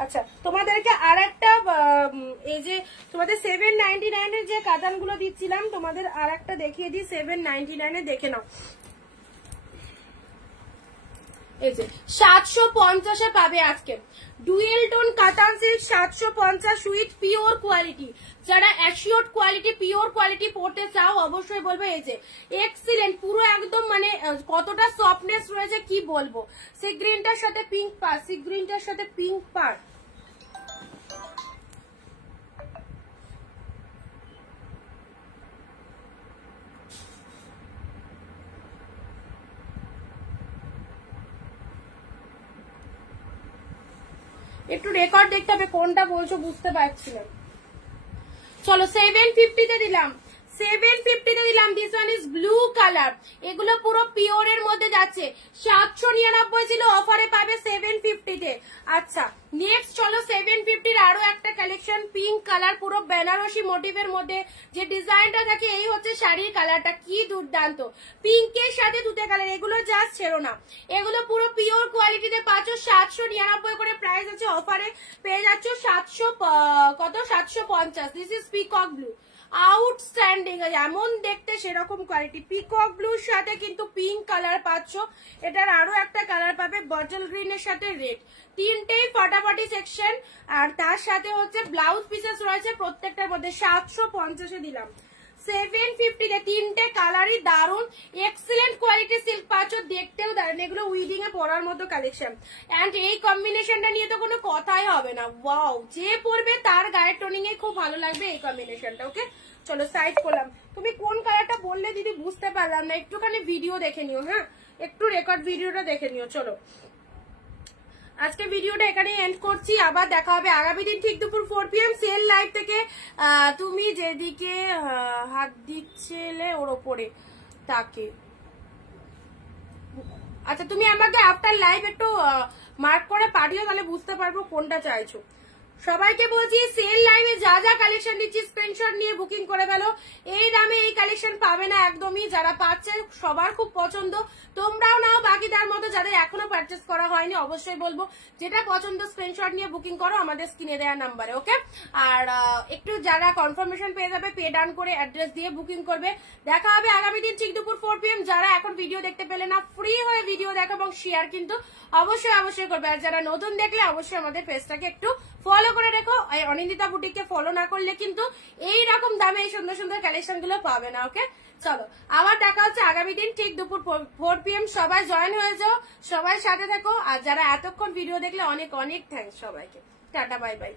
আচ্ছা তোমাদেরকে আর একটা এই যে তোমাদের 799 এর যে কাতানগুলো দিচ্ছিলাম, তোমাদের আর একটা দেখিয়ে দিই 799 এ, দেখে নাও। এই যে 750 এ পাবে আজকে ডুয়েল টোন কাতান সিল্ক, 750 উইথ পিওর কোয়ালিটি। যারা অ্যাসিওর্ড কোয়ালিটি, পিওর কোয়ালিটি পড়তে চাও অবশ্যই বলবো। এই যে এক্সিলেন্ট পুরো একদম, মানে কতটা সফটনেস রয়েছে কি বলবো। সি গ্রিনটার সাথে পিঙ্ক পার, সি গ্রিনটার সাথে পিঙ্ক পার, একটু রেকর্ড দেখতে হবে কোনটা বলছো বুঝতে পারছি না। চলো 750 তে দিলাম, 750 তে দিলাম। This one is blue colour, এগুলো পুরো পিওর এর মধ্যে যাচ্ছে। 799 ছিল, অফারে পাবে 750 তে। আচ্ছা নেক্সট চলো 750 এর আরো একটা কালেকশন, পিঙ্ক কালার, পুরো বেনারসি মোটিভের মধ্যে যে ডিজাইনটা থাকে, এই হচ্ছে শাড়ির কালারটা, কি দুর্দান্ত। পিঙ্কের সাথে তুতে কালার, এগুলো জাস্ট ছেড়ো না, এগুলো পুরো পিওর কোয়ালিটিতে পাচ্ছ। 799 করে প্রাইস আছে, অফারে পেয়ে যাচ্ছ 750। This is peacock blue, outstanding, এমন দেখতে সেরকম কোয়ালিটি। পিকক ব্লুর সাথে কিন্তু পিঙ্ক কালার পাচ্ছ, এটার আরো একটা কালার পাবে বটল গ্রিনের সাথে রেড, তিনটেই ফাটাফাটি সেকশন। আর তার সাথে হচ্ছে ব্লাউজ পিসেস রয়েছে প্রত্যেকটার মধ্যে। 750 দিলাম, 750 তে তিনটে কালারই দারুন, এক্সিলেন্ট কোয়ালিটি সিল্ক পাচ্ছ, দেখতেও দারুন। এগুলো উইডিং এ পরার মতো কালেকশন, এন্ড এই কম্বিনেশনটা নিয়ে তো কোনো কথাই হবে না। ওয়াও, যে পরবে তার গায়ের টোনিং এ খুব ভালো লাগবে এই কম্বিনেশনটা। ওকে চলো সাইড করলাম। তুমি কোন কালারটা বললে দিদি বুঝতে পারলাম না, একটুখানি ভিডিও দেখে নিও, হ্যাঁ একটু রেকর্ড ভিডিওটা দেখে নিও। চলো আজকে ভিডিওটা এখানে এন্ড করছি, আবার দেখা হবে আগামী দিন ঠিক দুপুর 4 PM সেল লাইভ থেকে। তুমি যেদিকে হাত দিচ্ছিলে ওর ওপরে তাকে, আচ্ছা তুমি আমাকে আফটার লাইভ একটু মার্ক করে পাঠিও, তাহলে বুঝতে পারবো কোনটা চাইছো। সবাইকে বলছি সেল লাইভে যা যা কালেকশন দিচ্ছি স্ক্রিনশট নিয়ে বুকিং করে ফেলো। এই দামে এই কালেকশন পাবে না একদমই, যারা পাচ্ছে সবার খুব পছন্দ, তোমরাও নাও বাকিদার মতো। যাদের এখনো পারচেস করা হয়নি অবশ্যই বলবো যেটা পছন্দ স্ক্রিনশট নিয়ে বুকিং করো আমাদের স্ক্রিনে দেওয়া নাম্বারে। ওকে, আর একটু যারা কনফার্মেশন পেয়ে যাবে পে ডান করে অ্যাড্রেস দিয়ে বুকিং করবে। দেখা হবে আগামী দিন ঠিক দুপুর 4 PM। যারা এখন ভিডিও দেখতে পেলে না, ফ্রি হয়ে ভিডিও দেখো এবং শেয়ার কিন্তু অবশ্যই করবে। আর যারা নতুন দেখলে অবশ্যই আমাদের পেজটাকে একটু ফলো করে রেখো। অনিন্দিতা বুটিককে ফলো না করলে কিন্তু এইরকম দামে এই সুন্দর সুন্দর কালেকশন গুলো পাবে না। ওকে চলো আবার দেখা হচ্ছে আগামী দিন ঠিক দুপুর 4 PM। সবাই জয়েন হয়ে যাও, সবাই সাথে থেকো। আর যারা এতক্ষণ ভিডিও দেখলে অনেক অনেক থ্যাঙ্কস সবাইকে। Tata bye bye.